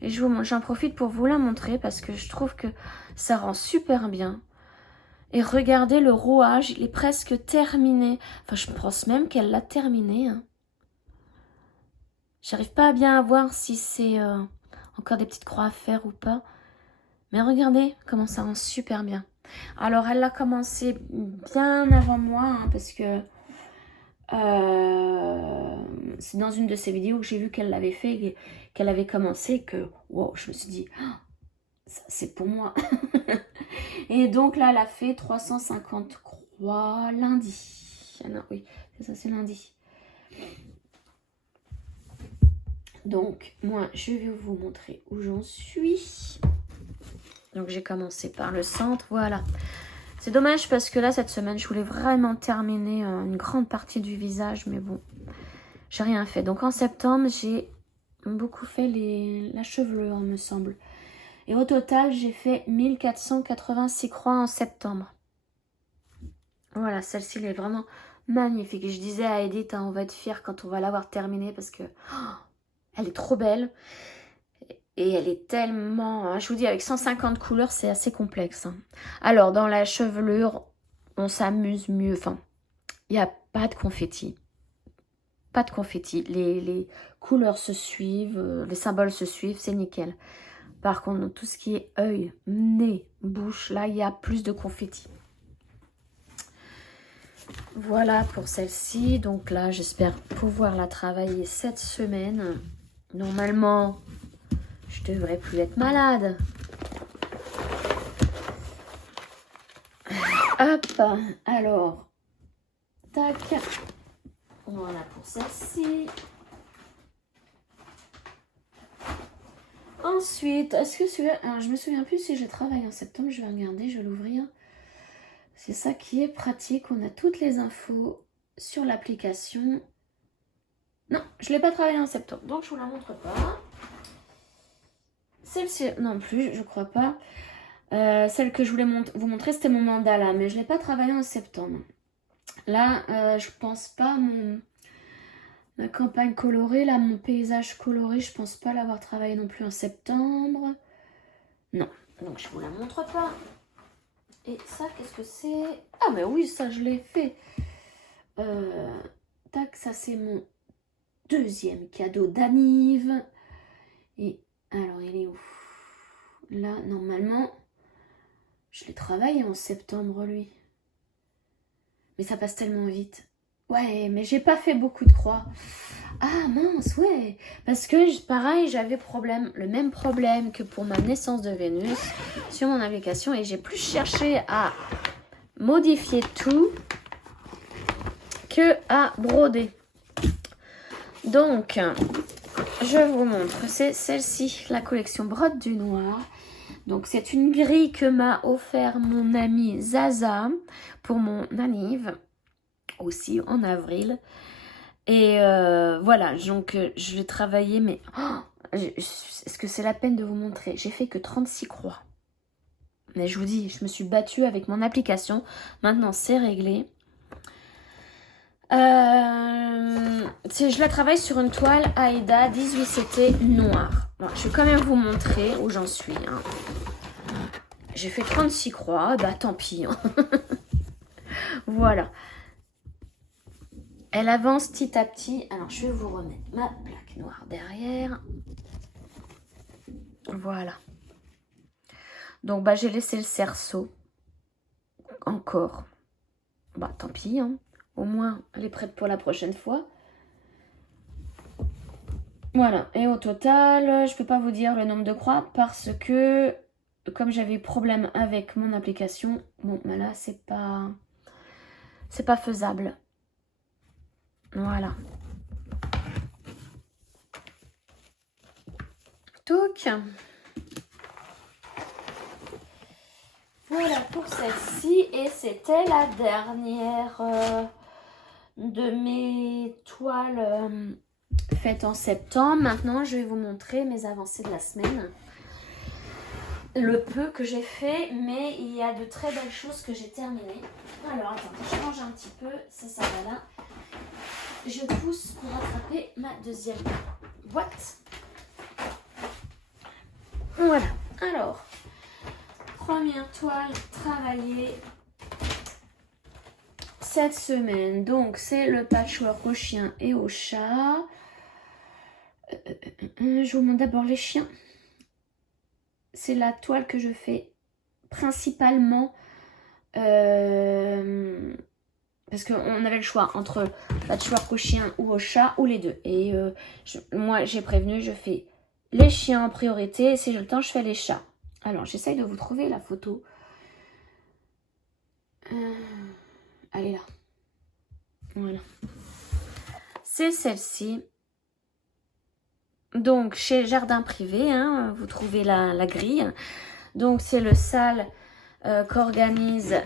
Et j'en profite pour vous la montrer parce que je trouve que ça rend super bien. Et regardez, le rouage, il est presque terminé. Enfin, je pense même qu'elle l'a terminé. Hein. J'arrive pas à bien voir si c'est encore des petites croix à faire ou pas. Mais regardez comment ça rend super bien. Alors, elle l'a commencé bien avant moi, hein, parce que c'est dans une de ses vidéos que j'ai vu qu'elle l'avait fait, et qu'elle avait commencé, que wow, je me suis dit, oh, ça c'est pour moi. Et donc là, elle a fait 350 croix lundi. Ah non, oui, c'est ça, c'est lundi. Donc, moi, je vais vous montrer où j'en suis. Donc, j'ai commencé par le centre, voilà. C'est dommage parce que là, cette semaine, je voulais vraiment terminer une grande partie du visage, mais bon, j'ai rien fait. Donc, en septembre, j'ai beaucoup fait la chevelure, me semble. Et au total, j'ai fait 1486 croix en septembre. Voilà, celle-ci, elle est vraiment magnifique. Je disais à Edith, hein, on va être fiers quand on va l'avoir terminée parce que elle est trop belle. Et elle est tellement... Je vous dis, avec 150 couleurs, c'est assez complexe. Hein. Alors, dans la chevelure, on s'amuse mieux. Enfin, il n'y a pas de confetti. Pas de confetti. Les couleurs se suivent, les symboles se suivent, c'est nickel. Par contre, dans tout ce qui est œil, nez, bouche, là, il y a plus de confetti. Voilà pour celle-ci. Donc là, j'espère pouvoir la travailler cette semaine. Normalement... je devrais plus être malade. Hop, alors, tac. Voilà pour celle-ci. Ensuite, est-ce que celui-là... alors, je me souviens plus si j'ai travaillé en septembre. Je vais regarder, je vais l'ouvrir. C'est ça qui est pratique. On a toutes les infos sur l'application. Non, je ne l'ai pas travaillé en septembre, donc je ne vous la montre pas. Celle-ci non plus, je crois pas. Celle que je voulais vous montrer, c'était mon mandala, mais je ne l'ai pas travaillé en septembre. Là, je pense pas ma campagne colorée, là, mon paysage coloré, je pense pas l'avoir travaillé non plus en septembre. Non, donc je vous la montre pas. Et ça, qu'est-ce que c'est? Ah, mais oui, ça, je l'ai fait. Tac, ça, c'est mon deuxième cadeau d'Anive. Et alors, il est où? Là, normalement, je l'ai travaillé en septembre, lui. Mais ça passe tellement vite. Ouais, mais j'ai pas fait beaucoup de croix. Ah, mince, ouais. Parce que, pareil, j'avais le même problème que pour ma naissance de Vénus sur mon application. Et j'ai plus cherché à modifier tout que à broder. Donc... je vous montre, c'est celle-ci, la collection Brode du Noir. Donc c'est une grille que m'a offert mon amie Zaza pour mon Anive, aussi en avril. Et voilà, donc je vais travailler, mais est-ce que c'est la peine de vous montrer? J'ai fait que 36 croix. Mais je vous dis, je me suis battue avec mon application. Maintenant c'est réglé. Je la travaille sur une toile Aida 18 CT noire. Bon, je vais quand même vous montrer où j'en suis. Hein. J'ai fait 36 croix, bah tant pis. Hein. Voilà. Elle avance petit à petit. Alors, je vais vous remettre ma plaque noire derrière. Voilà. Donc, bah, j'ai laissé le cerceau. Encore. Bah, tant pis. Hein. Au moins, elle est prête pour la prochaine fois. Voilà. Et au total, je peux pas vous dire le nombre de croix parce que, comme j'avais problème avec mon application, bon, bah là, c'est pas faisable. Voilà. Donc, voilà pour celle-ci. Et c'était la dernière de mes toiles faites en septembre. Maintenant, je vais vous montrer mes avancées de la semaine. Le peu que j'ai fait, mais il y a de très belles choses que j'ai terminées. Alors, attends, je change un petit peu. Ça va là. Je pousse pour attraper ma deuxième boîte. Voilà. Alors, première toile travaillée cette semaine. Donc, c'est le patchwork au chien et au chat. Je vous montre d'abord les chiens. C'est la toile que je fais principalement parce qu'on avait le choix entre patchwork au chien ou au chat ou les deux. Et moi, j'ai prévenu, je fais les chiens en priorité et si j'ai le temps, je fais les chats. Alors, j'essaye de vous trouver la photo. Elle est là. Voilà. C'est celle-ci. Donc, chez Jardin Privé, hein, vous trouvez la grille. Donc, c'est le sale qu'organise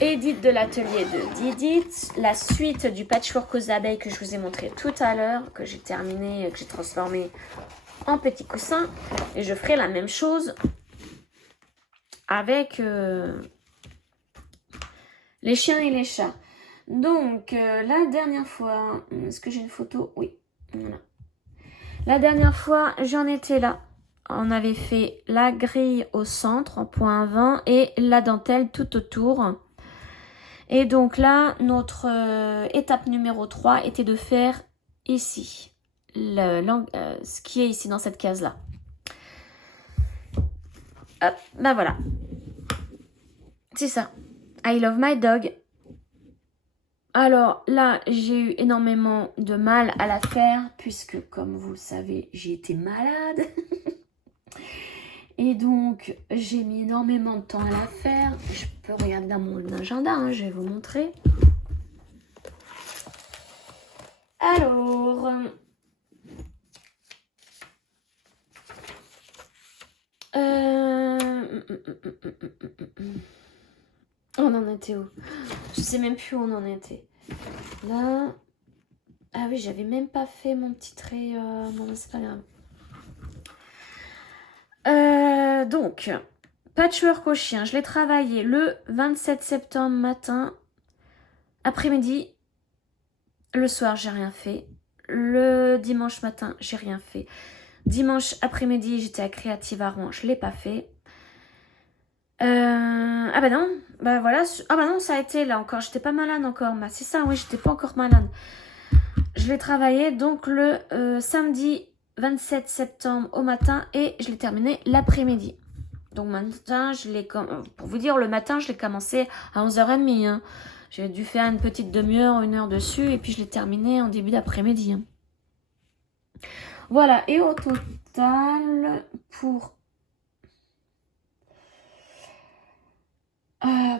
Edith de l'atelier de Didit. La suite du patchwork aux abeilles que je vous ai montré tout à l'heure, que j'ai terminé, que j'ai transformé en petit coussin. Et je ferai la même chose avec les chiens et les chats. Donc, la dernière fois, est-ce que j'ai une photo? Oui, voilà. La dernière fois, j'en étais là. On avait fait la grille au centre en point 20 et la dentelle tout autour. Et donc là, notre étape numéro 3 était de faire ici, ce qui est ici dans cette case-là. Hop, ben voilà. C'est ça. I love my dog. Alors là, j'ai eu énormément de mal à la faire puisque, comme vous le savez, j'ai été malade. Et donc, j'ai mis énormément de temps à la faire. Je peux regarder dans mon agenda, hein, je vais vous montrer. Alors, on en était où? Je sais même plus où on en était. Là. Ah oui, j'avais même pas fait mon petit trait. Bon, c'est pas grave. Donc, patchwork au chien. Je l'ai travaillé le 27 septembre matin. Après-midi. Le soir, j'ai rien fait. Le dimanche matin, j'ai rien fait. Dimanche après-midi, j'étais à Créative à Rouen. Je l'ai pas fait. Ah bah non, bah voilà. Ah bah non, ça a été là encore. J'étais pas malade encore. Bah c'est ça, oui, j'étais pas encore malade. Je l'ai travaillé donc le samedi 27 septembre au matin et je l'ai terminé l'après-midi. Donc matin, pour vous dire, le matin, je l'ai commencé à 11h30. Hein. J'ai dû faire une petite demi-heure, 1 heure dessus et puis je l'ai terminé en début d'après-midi. Hein. Voilà, et au total,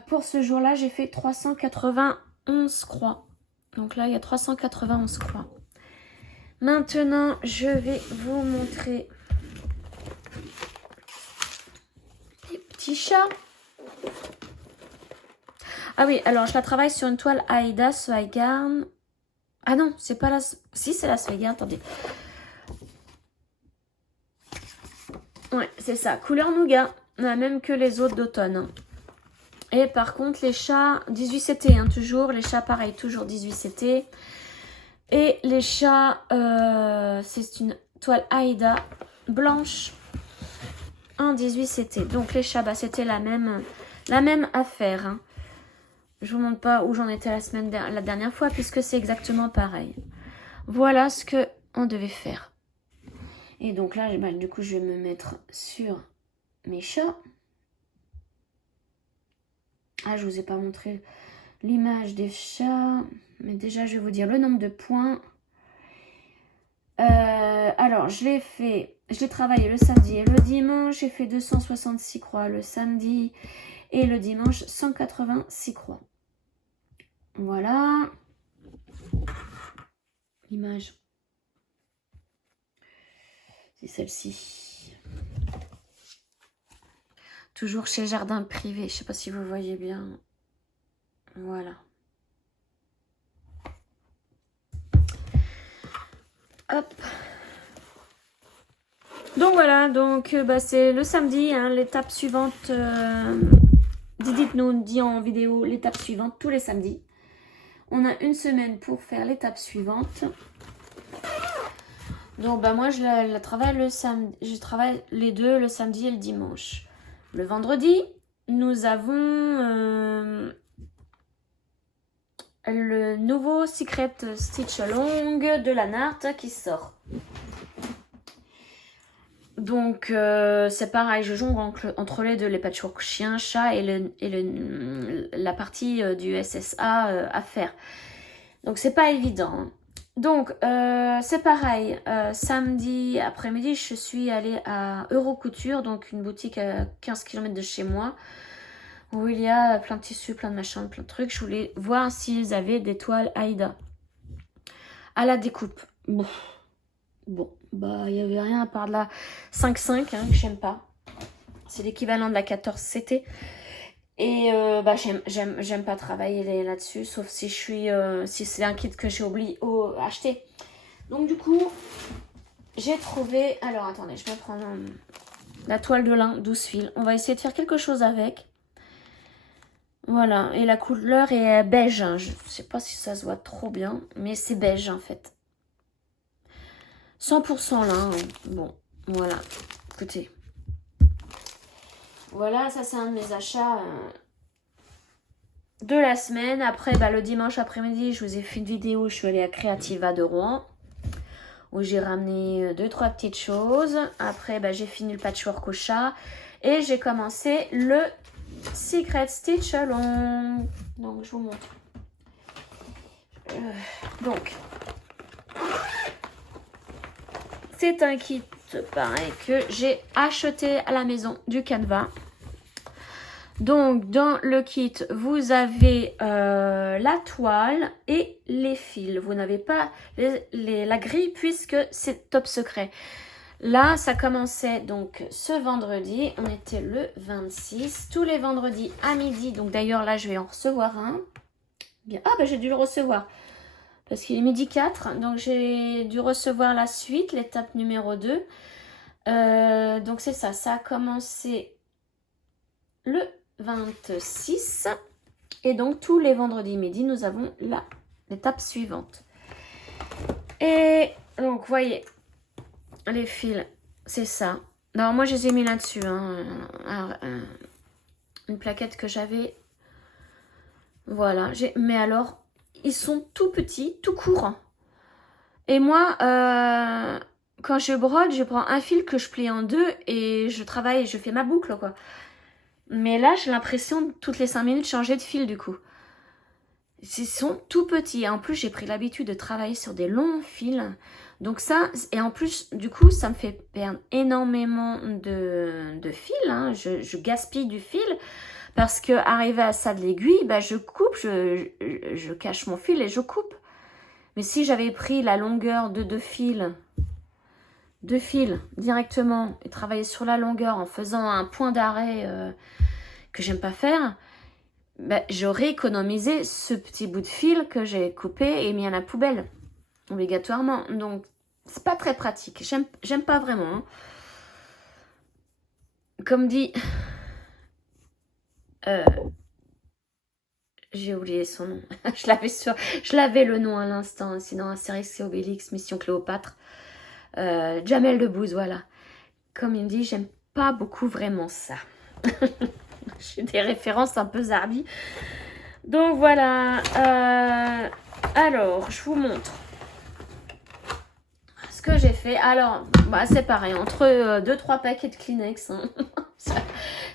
pour ce jour-là, j'ai fait 391 croix. Donc là, il y a 391 croix. Maintenant, je vais vous montrer les petits chats. Ah oui, alors je la travaille sur une toile Aida Sweigarn. Ah non, c'est pas la... Si, c'est la Sweigarn, attendez. Ouais, c'est ça. Couleur nougat. Même que les autres d'automne. Et par contre, les chats, 18 CT, hein, toujours. Les chats, pareil, toujours 18 CT. Et les chats, c'est une toile Aida blanche. en 18 c'était. Donc les chats, bah, c'était la même affaire. Hein. Je vous montre pas où j'en étais la dernière fois puisque c'est exactement pareil. Voilà ce que on devait faire. Et donc là, bah, du coup, je vais me mettre sur mes chats. Ah, je vous ai pas montré l'image des chats. Mais déjà, je vais vous dire le nombre de points. Alors, je l'ai travaillé le samedi et le dimanche. J'ai fait 266 croix le samedi et le dimanche 186 croix. Voilà. L'image. C'est celle-ci. Toujours chez Jardin Privé. Je ne sais pas si vous voyez bien. Voilà. Hop. Donc voilà, donc bah, c'est le samedi, hein, l'étape suivante. Didit nous dit en vidéo l'étape suivante tous les samedis. On a une semaine pour faire l'étape suivante. Donc bah moi je la travaille le samedi, je travaille les deux, le samedi et le dimanche. Le vendredi, nous avons le nouveau Secret Stitch Along de la Nart qui sort. Donc c'est pareil, je jongle entre les deux, les patchwork chien, chat et la partie du SSA à faire. Donc c'est pas évident. Hein. Donc c'est pareil, samedi après-midi je suis allée à Eurocouture, donc une boutique à 15 km de chez moi, où il y a plein de tissus, plein de machins, plein de trucs. Je voulais voir s'ils avaient des toiles Aïda à la découpe. Bon, bah il n'y avait rien à part de la 5,5 hein, que j'aime pas. C'est l'équivalent de la 14 CT. Et bah j'aime pas travailler là-dessus, sauf si si c'est un kit que j'ai oublié acheter. Donc du coup, j'ai trouvé. Alors attendez, je vais prendre la toile de lin 12 fils. On va essayer de faire quelque chose avec. Voilà, et la couleur est beige. Hein. Je sais pas si ça se voit trop bien, mais c'est beige en fait. 100% lin. Bon, voilà. Écoutez. Voilà, ça c'est un de mes achats de la semaine. Après, bah, le dimanche après-midi, je vous ai fait une vidéo. Je suis allée à Creativa de Rouen, où j'ai ramené 2-3 petites choses. Après, bah, j'ai fini le patchwork au chat. Et j'ai commencé le Secret Stitch Along. Donc, je vous montre. Donc, c'est un kit pareil que j'ai acheté à la maison du Canva. Donc, dans le kit, vous avez la toile et les fils. Vous n'avez pas la grille puisque c'est top secret. Là, ça commençait donc ce vendredi. On était le 26. Tous les vendredis à midi. Donc, d'ailleurs, là, je vais en recevoir un. Bien. Ah, bah, j'ai dû le recevoir. Parce qu'il est midi 4. Donc, j'ai dû recevoir la suite, l'étape numéro 2. Donc, c'est ça. Ça a commencé le 26 et donc tous les vendredis midi nous avons l'étape suivante. Et donc vous voyez les fils, c'est ça. Alors moi je les ai mis là-dessus hein. Une plaquette que j'avais, voilà. Mais alors ils sont tout petits, tout courts, et moi quand je brode, je prends un fil que je plie en deux et je travaille, je fais ma boucle quoi. Mais là, j'ai l'impression de toutes les 5 minutes changer de fil du coup. Ils sont tout petits. En plus, j'ai pris l'habitude de travailler sur des longs fils. Donc ça, et en plus, du coup, ça me fait perdre énormément de fil. Hein. Je gaspille du fil parce que arrivé à ça de l'aiguille, bah, je coupe, je cache mon fil et je coupe. Mais si j'avais pris la longueur de deux fils directement et travailler sur la longueur en faisant un point d'arrêt que j'aime pas faire, bah, j'aurais économisé ce petit bout de fil que j'ai coupé et mis à la poubelle obligatoirement. Donc c'est pas très pratique, j'aime pas vraiment hein. Comme dit j'ai oublié son nom. je l'avais le nom à l'instant, sinon Astérix et Obélix Mission Cléopâtre. Jamel Debbouze, voilà. Comme il me dit, j'aime pas beaucoup vraiment ça. J'ai des références un peu zarbi. Donc voilà. Alors, je vous montre ce que j'ai fait. Alors, bah, c'est pareil. Entre 2-3 paquets de Kleenex. Hein.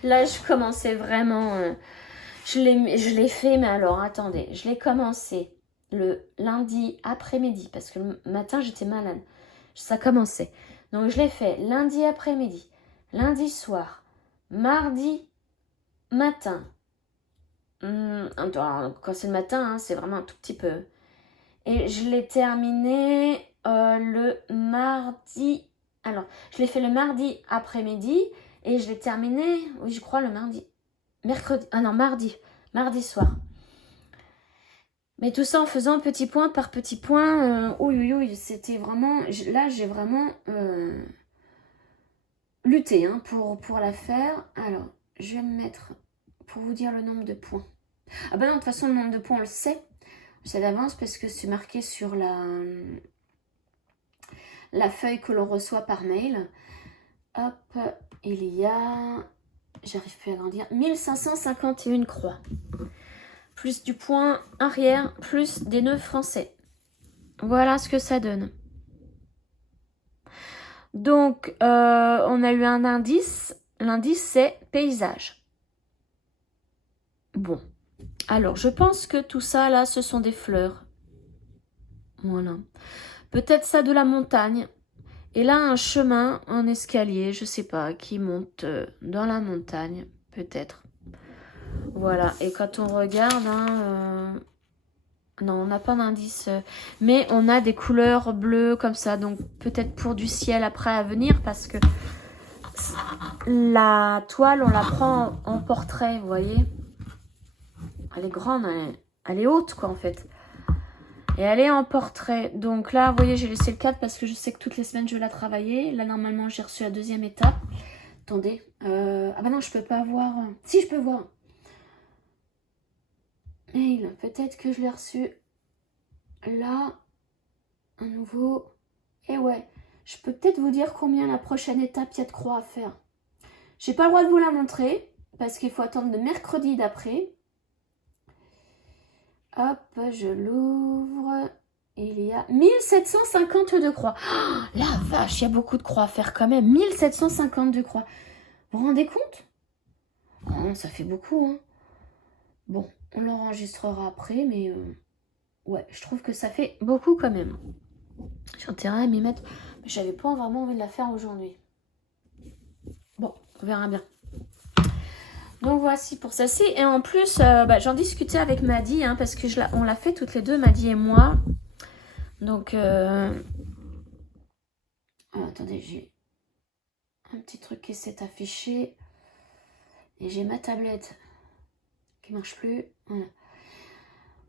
Là, je commençais vraiment... je l'ai fait, mais alors, attendez. Je l'ai commencé le lundi après-midi. Parce que le matin, j'étais malade. Ça commençait. Donc, je l'ai fait lundi après-midi, lundi soir, mardi matin. Quand c'est le matin, hein, c'est vraiment un tout petit peu. Et je l'ai terminé le mardi. Alors, je l'ai fait le mardi après-midi et je l'ai terminé, oui, je crois, le mardi. Mercredi. Ah non, mardi. Mardi soir. Mais tout ça en faisant petit point par petit point. Oui, c'était vraiment... Là, j'ai vraiment lutté hein, pour la faire. Alors, je vais me mettre pour vous dire le nombre de points. Ah bah non, de toute façon, le nombre de points, on le sait. On sait d'avance parce que c'est marqué sur la feuille que l'on reçoit par mail. Hop, il y a... J'arrive plus à grandir. 1551 croix. Plus du point arrière, plus des nœuds français. Voilà ce que ça donne. Donc, on a eu un indice. L'indice, c'est paysage. Bon. Alors, je pense que tout ça, là, ce sont des fleurs. Voilà. Peut-être ça de la montagne. Et là, un chemin, un escalier, je sais pas, qui monte dans la montagne. Peut-être. Voilà. Et quand on regarde, hein, non, on n'a pas d'indice. Mais on a des couleurs bleues comme ça. Donc, peut-être pour du ciel après à venir. Parce que la toile, on la prend en portrait, vous voyez. Elle est grande, elle est haute, quoi, en fait. Et elle est en portrait. Donc là, vous voyez, j'ai laissé le 4 parce que je sais que toutes les semaines, je vais la travailler. Là, normalement, j'ai reçu la deuxième étape. Attendez. Ah bah non, je peux pas voir. Si, je peux voir. Mail. Peut-être que je l'ai reçu là. Un nouveau. Et ouais. Je peux peut-être vous dire combien la prochaine étape, il y a de croix à faire. J'ai pas le droit de vous la montrer parce qu'il faut attendre le mercredi d'après. Hop, je l'ouvre. Il y a 1752 croix. Oh, la vache, il y a beaucoup de croix à faire quand même. 1752 croix. Vous vous rendez compte? Oh, ça fait beaucoup, hein. Bon, on l'enregistrera après, mais ouais, je trouve que ça fait beaucoup quand même. J'ai intérêt à m'y mettre. Mais j'avais pas vraiment envie de la faire aujourd'hui. Bon, on verra bien. Donc voici pour celle-ci. Et en plus, j'en discutais avec Maddy, hein, parce que on l'a fait toutes les deux, Maddy et moi. Donc, attendez, j'ai un petit truc qui s'est affiché. Et j'ai ma tablette qui marche plus. Voilà.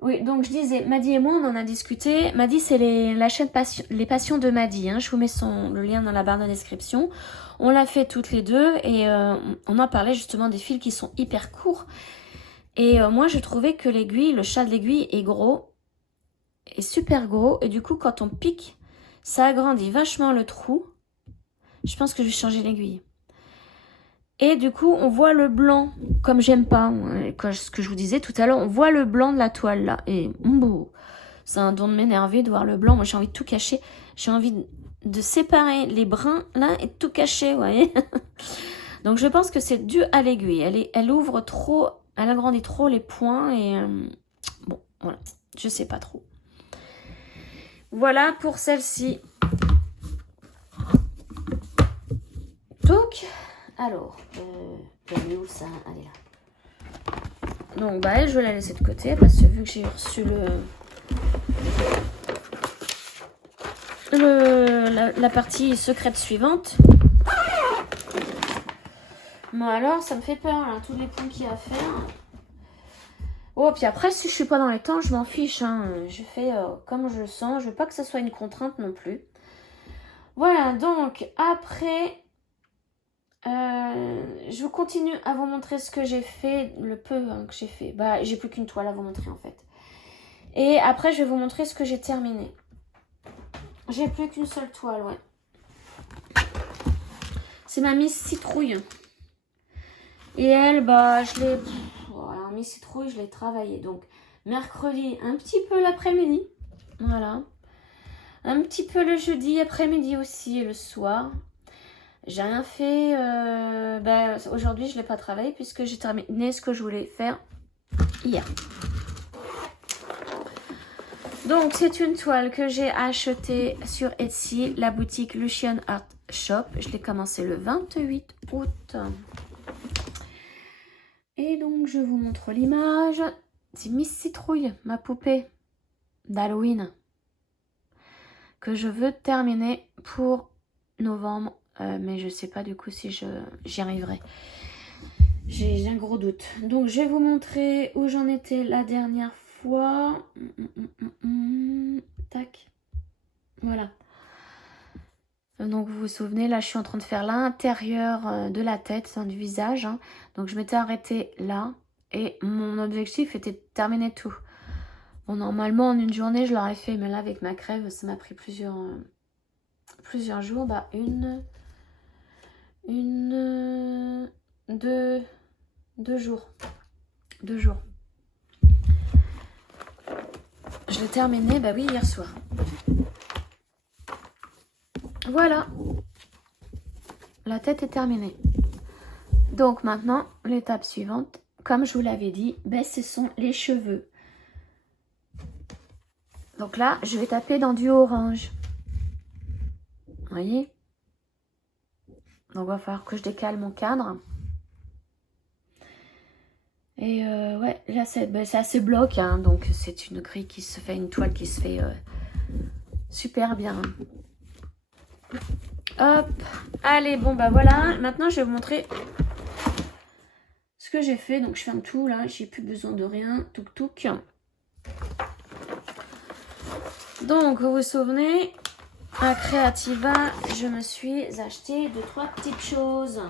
Oui, donc je disais, Maddy et moi, on en a discuté. Maddy, c'est la chaîne Les Passions de Maddy. Hein. Je vous mets le lien dans la barre de description. On l'a fait toutes les deux et on en parlait justement des fils qui sont hyper courts. Et moi, je trouvais que l'aiguille, le chat de l'aiguille est gros, est super gros. Et du coup, quand on pique, ça agrandit vachement le trou. Je pense que je vais changer l'aiguille. Et du coup, on voit le blanc, comme j'aime pas, ce que je vous disais tout à l'heure, on voit le blanc de la toile là. Et c'est un don de m'énerver de voir le blanc. Moi, j'ai envie de tout cacher. J'ai envie de séparer les brins là et de tout cacher, vous voyez. Donc, je pense que c'est dû à l'aiguille. Elle ouvre trop, elle agrandit trop les points et bon, voilà, je sais pas trop. Voilà pour celle-ci. Donc, alors, elle est où ça? Elle est là. Donc, elle, je vais la laisser de côté parce que vu que j'ai reçu la partie secrète suivante. Bon, alors, ça me fait peur, là, tous les points qu'il y a à faire. Oh, puis après, si je suis pas dans les temps, je m'en fiche. Hein. Je fais comme je le sens. Je veux pas que ça soit une contrainte non plus. Voilà, donc, après... je continue à vous montrer ce que j'ai fait, le peu hein, que j'ai fait. J'ai plus qu'une toile à vous montrer en fait. Et après, je vais vous montrer ce que j'ai terminé. J'ai plus qu'une seule toile, ouais. C'est ma Miss Citrouille. Et elle, bah, je l'ai... Alors, Miss Citrouille, je l'ai travaillée. Donc, mercredi, un petit peu l'après-midi. Voilà. Un petit peu le jeudi après-midi aussi et le soir. J'ai rien fait. Bah, aujourd'hui, je ne l'ai pas travaillé puisque j'ai terminé ce que je voulais faire hier. Donc, c'est une toile que j'ai achetée sur Etsy, la boutique Lucian Art Shop. Je l'ai commencé le 28 août. Et donc, je vous montre l'image. C'est Miss Citrouille, ma poupée d'Halloween, que je veux terminer pour novembre. Mais je ne sais pas du coup si j'y arriverai. J'ai un gros doute. Donc, je vais vous montrer où j'en étais la dernière fois. Tac. Voilà. Donc vous vous souvenez, là je suis en train de faire l'intérieur de la tête, du visage. Hein. Donc je m'étais arrêtée là et mon objectif était de terminer tout. Bon, normalement en une journée je l'aurais fait, mais là avec ma crève ça m'a pris plusieurs jours. Bah deux jours. 2 jours. Je l'ai terminé, bah oui, hier soir. Voilà, la tête est terminée. Donc maintenant, l'étape suivante, comme je vous l'avais dit, ben, ce sont les cheveux. Donc là, je vais taper dans du orange. Vous voyez? Donc il va falloir que je décale mon cadre. Et ouais, là c'est assez bloc, hein, donc c'est une grille qui se fait, une toile qui se fait super bien. Hop, allez, bon bah voilà, maintenant je vais vous montrer ce que j'ai fait. Donc je ferme tout là, j'ai plus besoin de rien, touk touk. Donc vous vous souvenez, à Creativa, je me suis acheté 2-3 petites choses.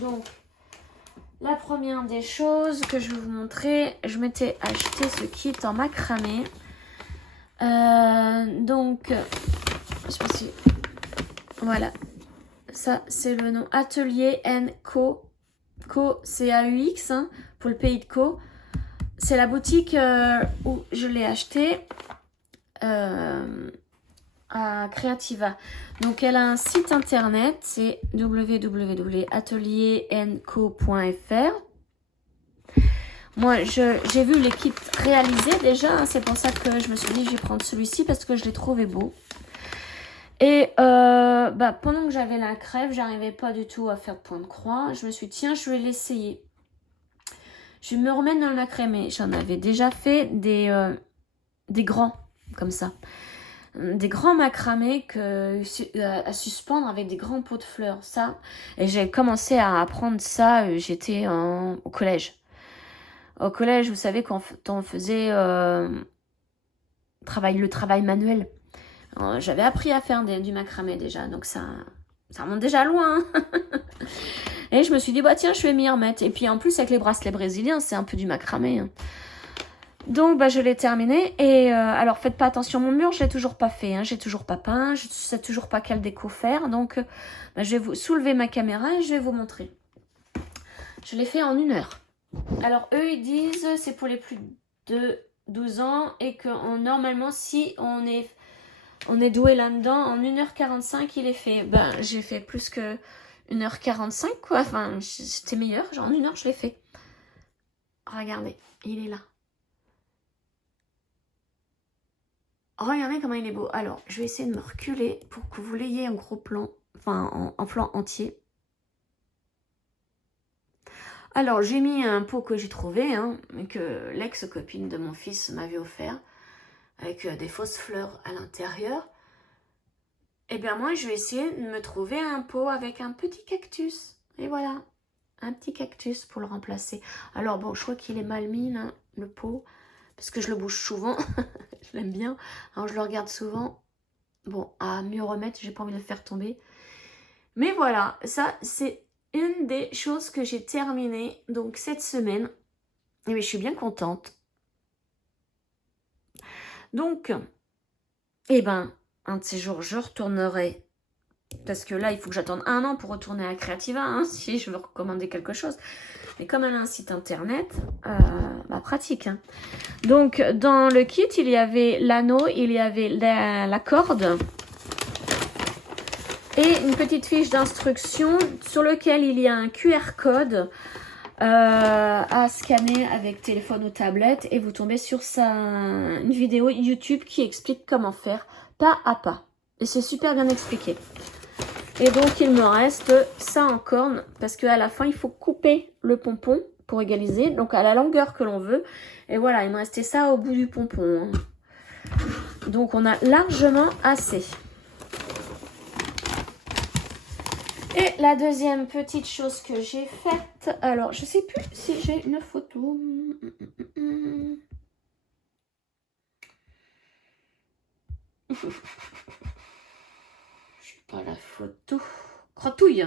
Donc la première des choses que je vais vous montrer, je m'étais acheté ce kit en macramé. Donc je me suis... Voilà, ça c'est le nom Atelier Co. Co, C-A-U-X, hein, pour le pays de Co. C'est la boutique où je l'ai acheté à Creativa. Donc elle a un site internet, c'est www.atelierNco.fr. Moi j'ai vu les kits réalisés déjà, hein, c'est pour ça que je me suis dit je vais prendre celui-ci parce que je l'ai trouvé beau. Et bah, pendant que j'avais la crève, j'arrivais pas du tout à faire de point de croix. Je me suis dit, tiens, je vais l'essayer. Je vais me remettre dans le macramé. J'en avais déjà fait des grands, comme ça. Des grands macramés à suspendre avec des grands pots de fleurs. Ça. Et j'ai commencé à apprendre ça, j'étais au collège. Au collège, vous savez, quand on faisait le travail manuel. J'avais appris à faire du macramé déjà, donc ça remonte déjà loin. Hein. Et je me suis dit, bah tiens, je vais m'y remettre. Et puis en plus, avec les bracelets brésiliens, c'est un peu du macramé. Hein. Donc, bah, je l'ai terminé. Et alors, faites pas attention, mon mur, je l'ai toujours pas fait. Hein. J'ai toujours pas peint, je sais toujours pas quelle déco faire. Donc, bah, je vais vous soulever ma caméra et je vais vous montrer. Je l'ai fait en 1 heure. Alors, eux, ils disent, c'est pour les plus de 12 ans. Et que normalement, si on est doué là-dedans, en 1h45 il est fait. Ben, j'ai fait plus que 1h45 quoi. Enfin, c'était meilleur. Genre en 1 heure je l'ai fait. Regardez, il est là. Regardez comment il est beau. Alors, je vais essayer de me reculer pour que vous l'ayez en gros plan. Enfin, en plan entier. Alors, j'ai mis un pot que j'ai trouvé, hein, que l'ex-copine de mon fils m'avait offert. Avec des fausses fleurs à l'intérieur. Et bien moi, je vais essayer de me trouver un pot avec un petit cactus. Et voilà, un petit cactus pour le remplacer. Alors bon, je crois qu'il est mal mis, là, le pot. Parce que je le bouge souvent. Je l'aime bien. Alors je le regarde souvent. Bon, à mieux remettre, j'ai pas envie de le faire tomber. Mais voilà, ça c'est une des choses que j'ai terminées. Donc cette semaine. Et je suis bien contente. Donc, eh ben, un de ces jours, je retournerai Parce que là, il faut que j'attende 1 an pour retourner à Creativa, hein, si je veux recommander quelque chose. Mais comme elle a un site internet, bah, pratique. Hein. Donc, dans le kit, il y avait l'anneau, il y avait la corde et une petite fiche d'instruction sur lequel il y a un QR code à scanner avec téléphone ou tablette. Et vous tombez sur une vidéo YouTube qui explique comment faire pas à pas. Et c'est super bien expliqué. Et donc, il me reste ça en corne parce qu'à la fin, il faut couper le pompon pour égaliser. Donc, à la longueur que l'on veut. Et voilà, il me restait ça au bout du pompon. Hein. Donc, on a largement assez. Et la deuxième petite chose que j'ai faite. Alors, je sais plus si j'ai une photo. Pas la photo. Crotouille.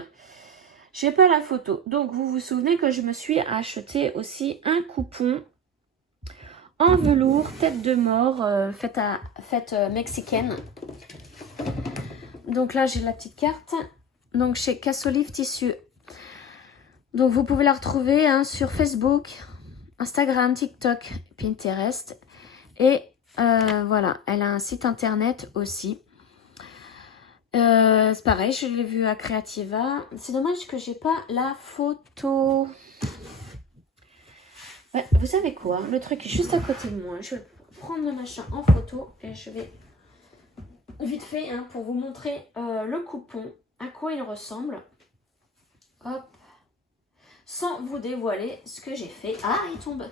J'ai pas la photo. Donc, vous vous souvenez que je me suis acheté aussi un coupon en velours, tête de mort, fête mexicaine. Donc là, j'ai la petite carte. Donc, chez Cassolive Tissu. Donc, vous pouvez la retrouver hein, sur Facebook, Instagram, TikTok, Pinterest. Et voilà, elle a un site internet aussi. C'est pareil, je l'ai vu à Creativa. C'est dommage que j'ai pas la photo. Ouais, vous savez quoi? Le truc est juste à côté de moi. Je vais prendre le machin en photo et je vais vite fait hein, pour vous montrer le coupon, à quoi il ressemble. Hop. Sans vous dévoiler ce que j'ai fait. Ah, il tombe.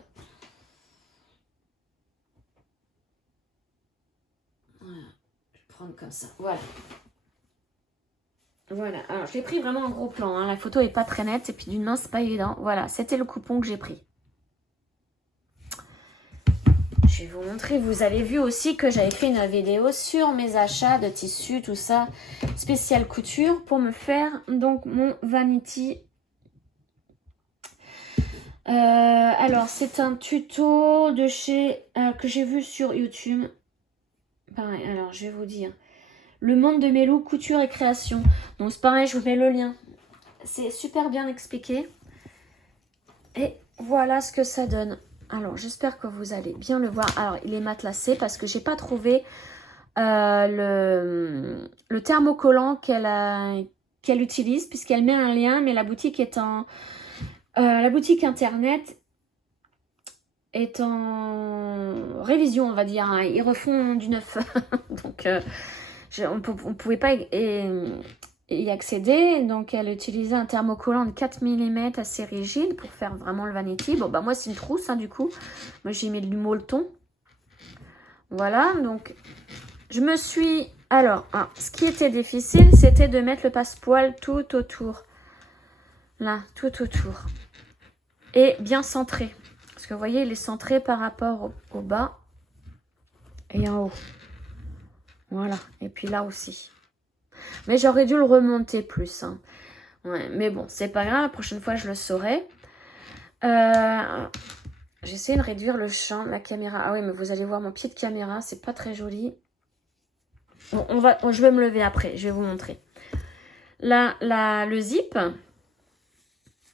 Voilà. Je vais prendre comme ça. Voilà. Voilà, alors je l'ai pris vraiment en gros plan, hein. La photo est pas très nette et puis d'une main c'est pas évident. Voilà, c'était le coupon que j'ai pris. Je vais vous montrer, vous avez vu aussi que j'avais fait une vidéo sur mes achats de tissus, tout ça, spécial couture pour me faire donc mon vanity. Alors c'est un tuto de chez que j'ai vu sur YouTube. Pareil, alors je vais vous dire. Le monde de Melou, couture et création. Donc c'est pareil, je vous mets le lien. C'est super bien expliqué. Et voilà ce que ça donne. Alors j'espère que vous allez bien le voir. Alors il est matelassé parce que j'ai pas trouvé le thermocollant qu'elle utilise puisqu'elle met un lien, mais la boutique est en la boutique internet est en révision, on va dire. Hein. Ils refont du neuf. Donc on ne pouvait pas y accéder. Donc, elle utilisait un thermocollant de 4 mm assez rigide pour faire vraiment le vanity. Bon, bah moi, c'est une trousse, hein, du coup. Moi, j'ai mis du molleton. Voilà, donc, je me suis... Alors, hein, ce qui était difficile, c'était de mettre le passepoil tout autour. Là, tout autour. Et bien centré. Parce que, vous voyez, il est centré par rapport au bas et en haut. Voilà, et puis là aussi. Mais j'aurais dû le remonter plus. Hein. Ouais, mais bon, c'est pas grave, la prochaine fois je le saurai. J'essaie de réduire le champ de la caméra. Ah oui, mais vous allez voir mon pied de caméra, c'est pas très joli. Bon, je vais me lever après, je vais vous montrer. Là, le zip.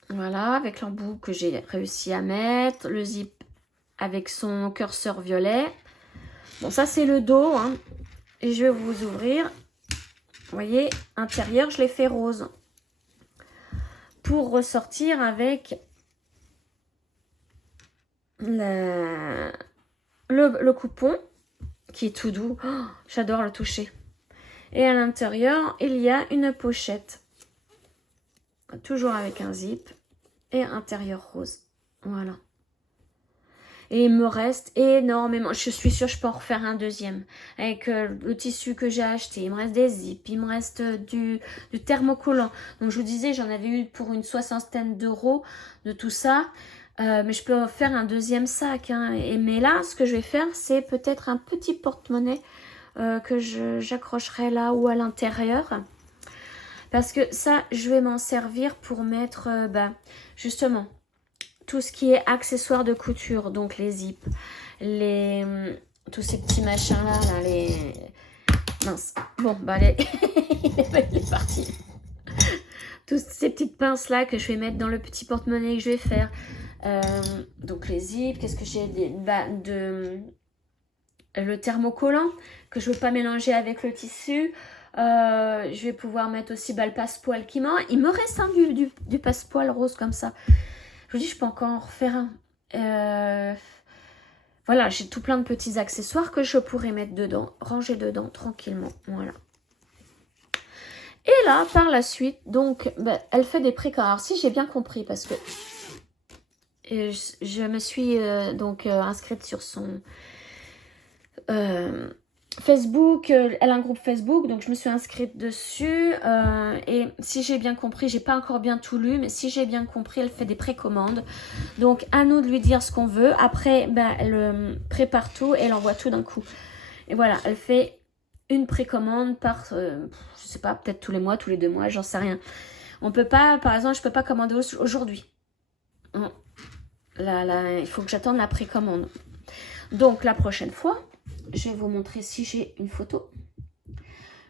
Voilà, avec l'embout que j'ai réussi à mettre. Le zip avec son curseur violet. Bon, ça c'est le dos. Hein. Et je vais vous ouvrir. Vous voyez, intérieur, je l'ai fait rose. Pour ressortir avec le coupon, qui est tout doux. Oh, j'adore le toucher. Et à l'intérieur, il y a une pochette. Toujours avec un zip. Et intérieur rose. Voilà. Et il me reste énormément. Je suis sûre que je peux en refaire un deuxième. Avec le tissu que j'ai acheté. Il me reste des zips. Il me reste du thermocollant. Donc je vous disais, j'en avais eu pour une 60aine d'euros de tout ça. Mais je peux faire un deuxième sac. Hein. Mais là, ce que je vais faire, c'est peut-être un petit porte-monnaie que j'accrocherai là ou à l'intérieur. Parce que ça, je vais m'en servir pour mettre, justement... tout ce qui est accessoires de couture, donc les zips, tous ces petits machins là, Mince. Bon, bah allez, il est parti. Toutes ces petites pinces là que je vais mettre dans le petit porte-monnaie que je vais faire. Donc les zips, qu'est-ce que j'ai le thermocollant que je veux pas mélanger avec le tissu. Je vais pouvoir mettre aussi le passe-poil qui manque. Il me reste un du passe-poil rose comme ça. Je vous dis, je peux encore en refaire un. Voilà, j'ai tout plein de petits accessoires que je pourrais mettre dedans, ranger dedans tranquillement. Voilà. Et là, par la suite, donc, elle fait des précommandes. Alors, si j'ai bien compris, parce que je me suis inscrite sur son Facebook. Elle a un groupe Facebook, donc je me suis inscrite dessus. Et si j'ai bien compris, j'ai pas encore bien tout lu, mais si j'ai bien compris, elle fait des précommandes. Donc, à nous de lui dire ce qu'on veut. Après, elle prépare tout et elle envoie tout d'un coup. Et voilà, elle fait une précommande par, je sais pas, peut-être tous les mois, tous les 2 mois, j'en sais rien. On peut pas, par exemple, je peux pas commander aujourd'hui. Là, il faut que j'attende la précommande. Donc, la prochaine fois, je vais vous montrer si j'ai une photo.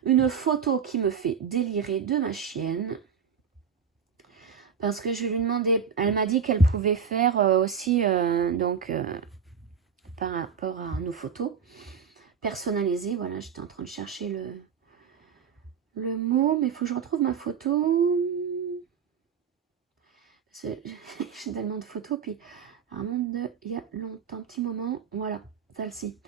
Une photo qui me fait délirer de ma chienne. Parce que je vais lui demander, elle m'a dit qu'elle pouvait faire aussi, par rapport à nos photos, personnalisées. Voilà, j'étais en train de chercher le mot, mais il faut que je retrouve ma photo. J'ai tellement de photos, puis il y a longtemps, un petit moment, voilà, celle-ci.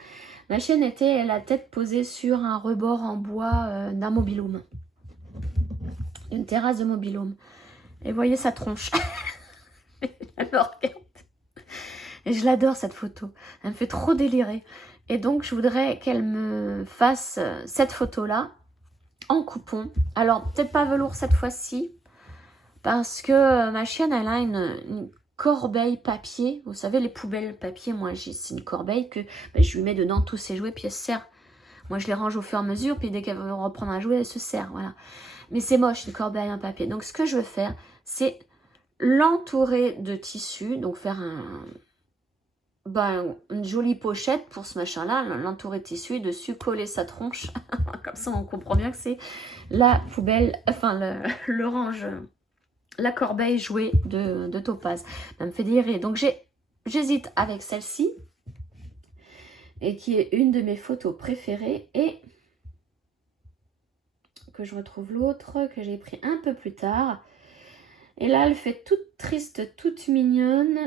Ma chienne était la tête posée sur un rebord en bois d'un mobil-home. Une terrasse de mobil-home. Et vous voyez sa tronche. Elle me regarde. Et je l'adore cette photo. Elle me fait trop délirer. Et donc je voudrais qu'elle me fasse cette photo-là en coupon. Alors peut-être pas velours cette fois-ci. Parce que ma chienne, elle a une corbeille papier. Vous savez, les poubelles papier, moi, c'est une corbeille que je lui mets dedans tous ses jouets, puis elle se sert. Moi, je les range au fur et à mesure, puis dès qu'elle veut reprendre un jouet, elle se sert, voilà. Mais c'est moche, une corbeille en papier. Donc, ce que je veux faire, c'est l'entourer de tissu. Donc, faire une jolie pochette pour ce machin-là, l'entourer de tissu et dessus coller sa tronche. Comme ça, on comprend bien que c'est la poubelle, enfin, le range... La corbeille jouée de Topaz. Ça me fait délirer. Donc j'hésite avec celle-ci. Et qui est une de mes photos préférées. Et que je retrouve l'autre que j'ai pris un peu plus tard. Et là, elle fait toute triste, toute mignonne.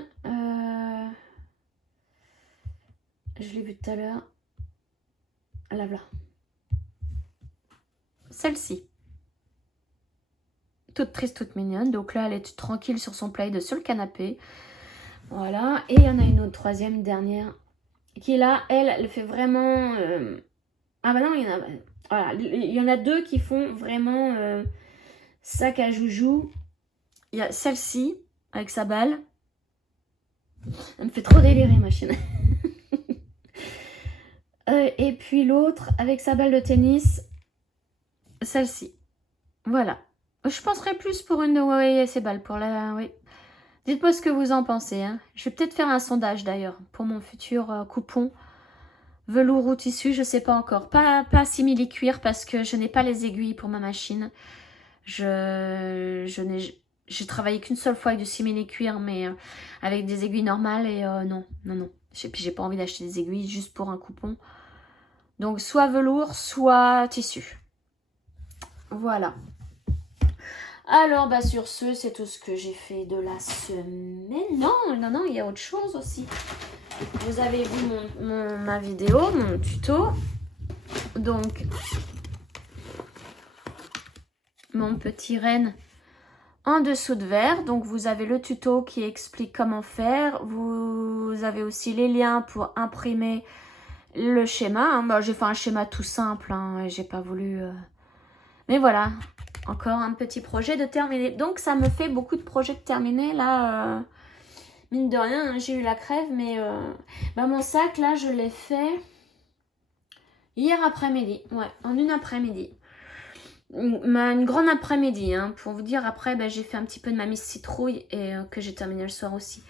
Je l'ai vue tout à l'heure. La voilà. Celle-ci. Toute triste, toute mignonne. Donc là, elle est tranquille sur son plaid, sur le canapé. Voilà. Et il y en a une autre, troisième, dernière, qui est là. Elle fait vraiment... Ah bah non, il y en a 2 qui font vraiment sac à joujou. Il y a celle-ci, avec sa balle. Elle me fait trop délirer, ma chienne. Et puis l'autre, avec sa balle de tennis. Celle-ci. Voilà. Je penserais plus pour une... Oui, c'est balle pour la... Oui. Dites-moi ce que vous en pensez. Hein. Je vais peut-être faire un sondage d'ailleurs pour mon futur coupon. Velours ou tissu, je ne sais pas encore. Pas simili-cuir parce que je n'ai pas les aiguilles pour ma machine. J'ai travaillé qu'une seule fois avec du simili-cuir, mais avec des aiguilles normales et non. Puis j'ai pas envie d'acheter des aiguilles juste pour un coupon. Donc soit velours, soit tissu. Voilà. Alors, sur ce, c'est tout ce que j'ai fait de la semaine. Non, il y a autre chose aussi. Vous avez vu ma vidéo, mon tuto. Donc, mon petit renne en dessous de verre. Donc, vous avez le tuto qui explique comment faire. Vous avez aussi les liens pour imprimer le schéma. J'ai fait un schéma tout simple. J'ai pas voulu... Mais voilà. Encore un petit projet de terminer. Donc, ça me fait beaucoup de projets de terminer. Là, mine de rien, j'ai eu la crève. Mais mon sac, là, je l'ai fait hier après-midi. Ouais, en une après-midi. Une grande après-midi. Pour vous dire, après, j'ai fait un petit peu de ma mise citrouille. Et que j'ai terminé le soir aussi.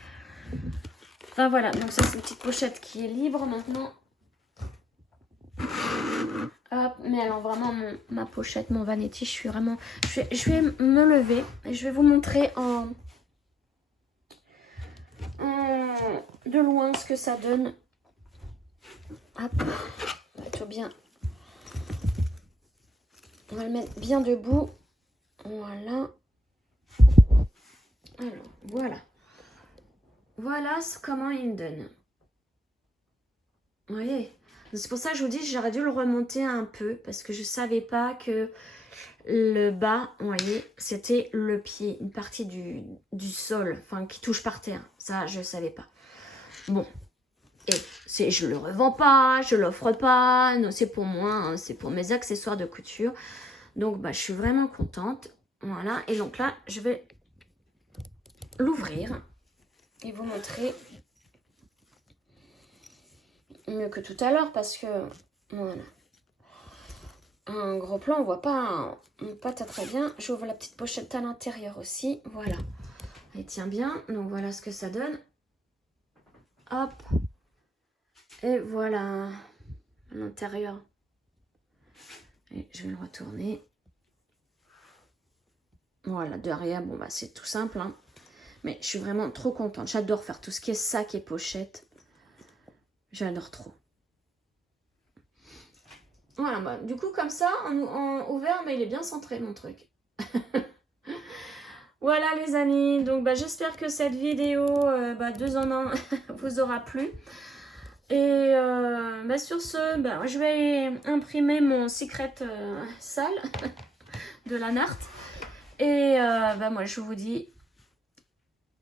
Enfin, voilà. Donc, ça, c'est une petite pochette qui est libre maintenant. Hop, mais alors vraiment ma pochette, mon vanity, je suis vraiment... Je vais me lever et je vais vous montrer de loin ce que ça donne. Hop, on va tout bien. On va le mettre bien debout. Voilà. Alors, voilà. Voilà comment il donne. Vous voyez? C'est pour ça que je vous dis, j'aurais dû le remonter un peu parce que je savais pas que le bas, vous voyez, c'était le pied, une partie du sol, enfin qui touche par terre. Ça, je savais pas. Bon, et je le revends pas, je l'offre pas, non, c'est pour moi, hein, c'est pour mes accessoires de couture. Donc, bah, je suis vraiment contente. Voilà, et donc là, je vais l'ouvrir et vous montrer mieux que tout à l'heure parce que voilà, un gros plan on voit pas très bien. J'ouvre la petite pochette à l'intérieur aussi, voilà, elle tient bien. Donc voilà ce que ça donne, hop, et voilà à l'intérieur. Et je vais le retourner. Voilà, derrière, bon bah c'est tout simple, hein. Mais je suis vraiment trop contente, j'adore faire tout ce qui est sac et pochette. J'adore trop. Voilà, bah, du coup, comme ça, en ouvert, mais il est bien centré, mon truc. Voilà, les amis. Donc, bah, j'espère que cette vidéo, 2 en 1, vous aura plu. Et bah, sur ce, bah, je vais imprimer mon secret salle de la Nart. Et bah, moi, je vous dis...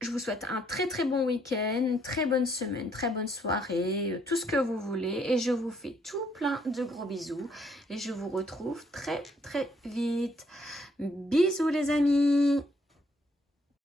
Je vous souhaite un très très bon week-end, une très bonne semaine, très bonne soirée, tout ce que vous voulez. Et je vous fais tout plein de gros bisous. Et je vous retrouve très très vite. Bisous les amis!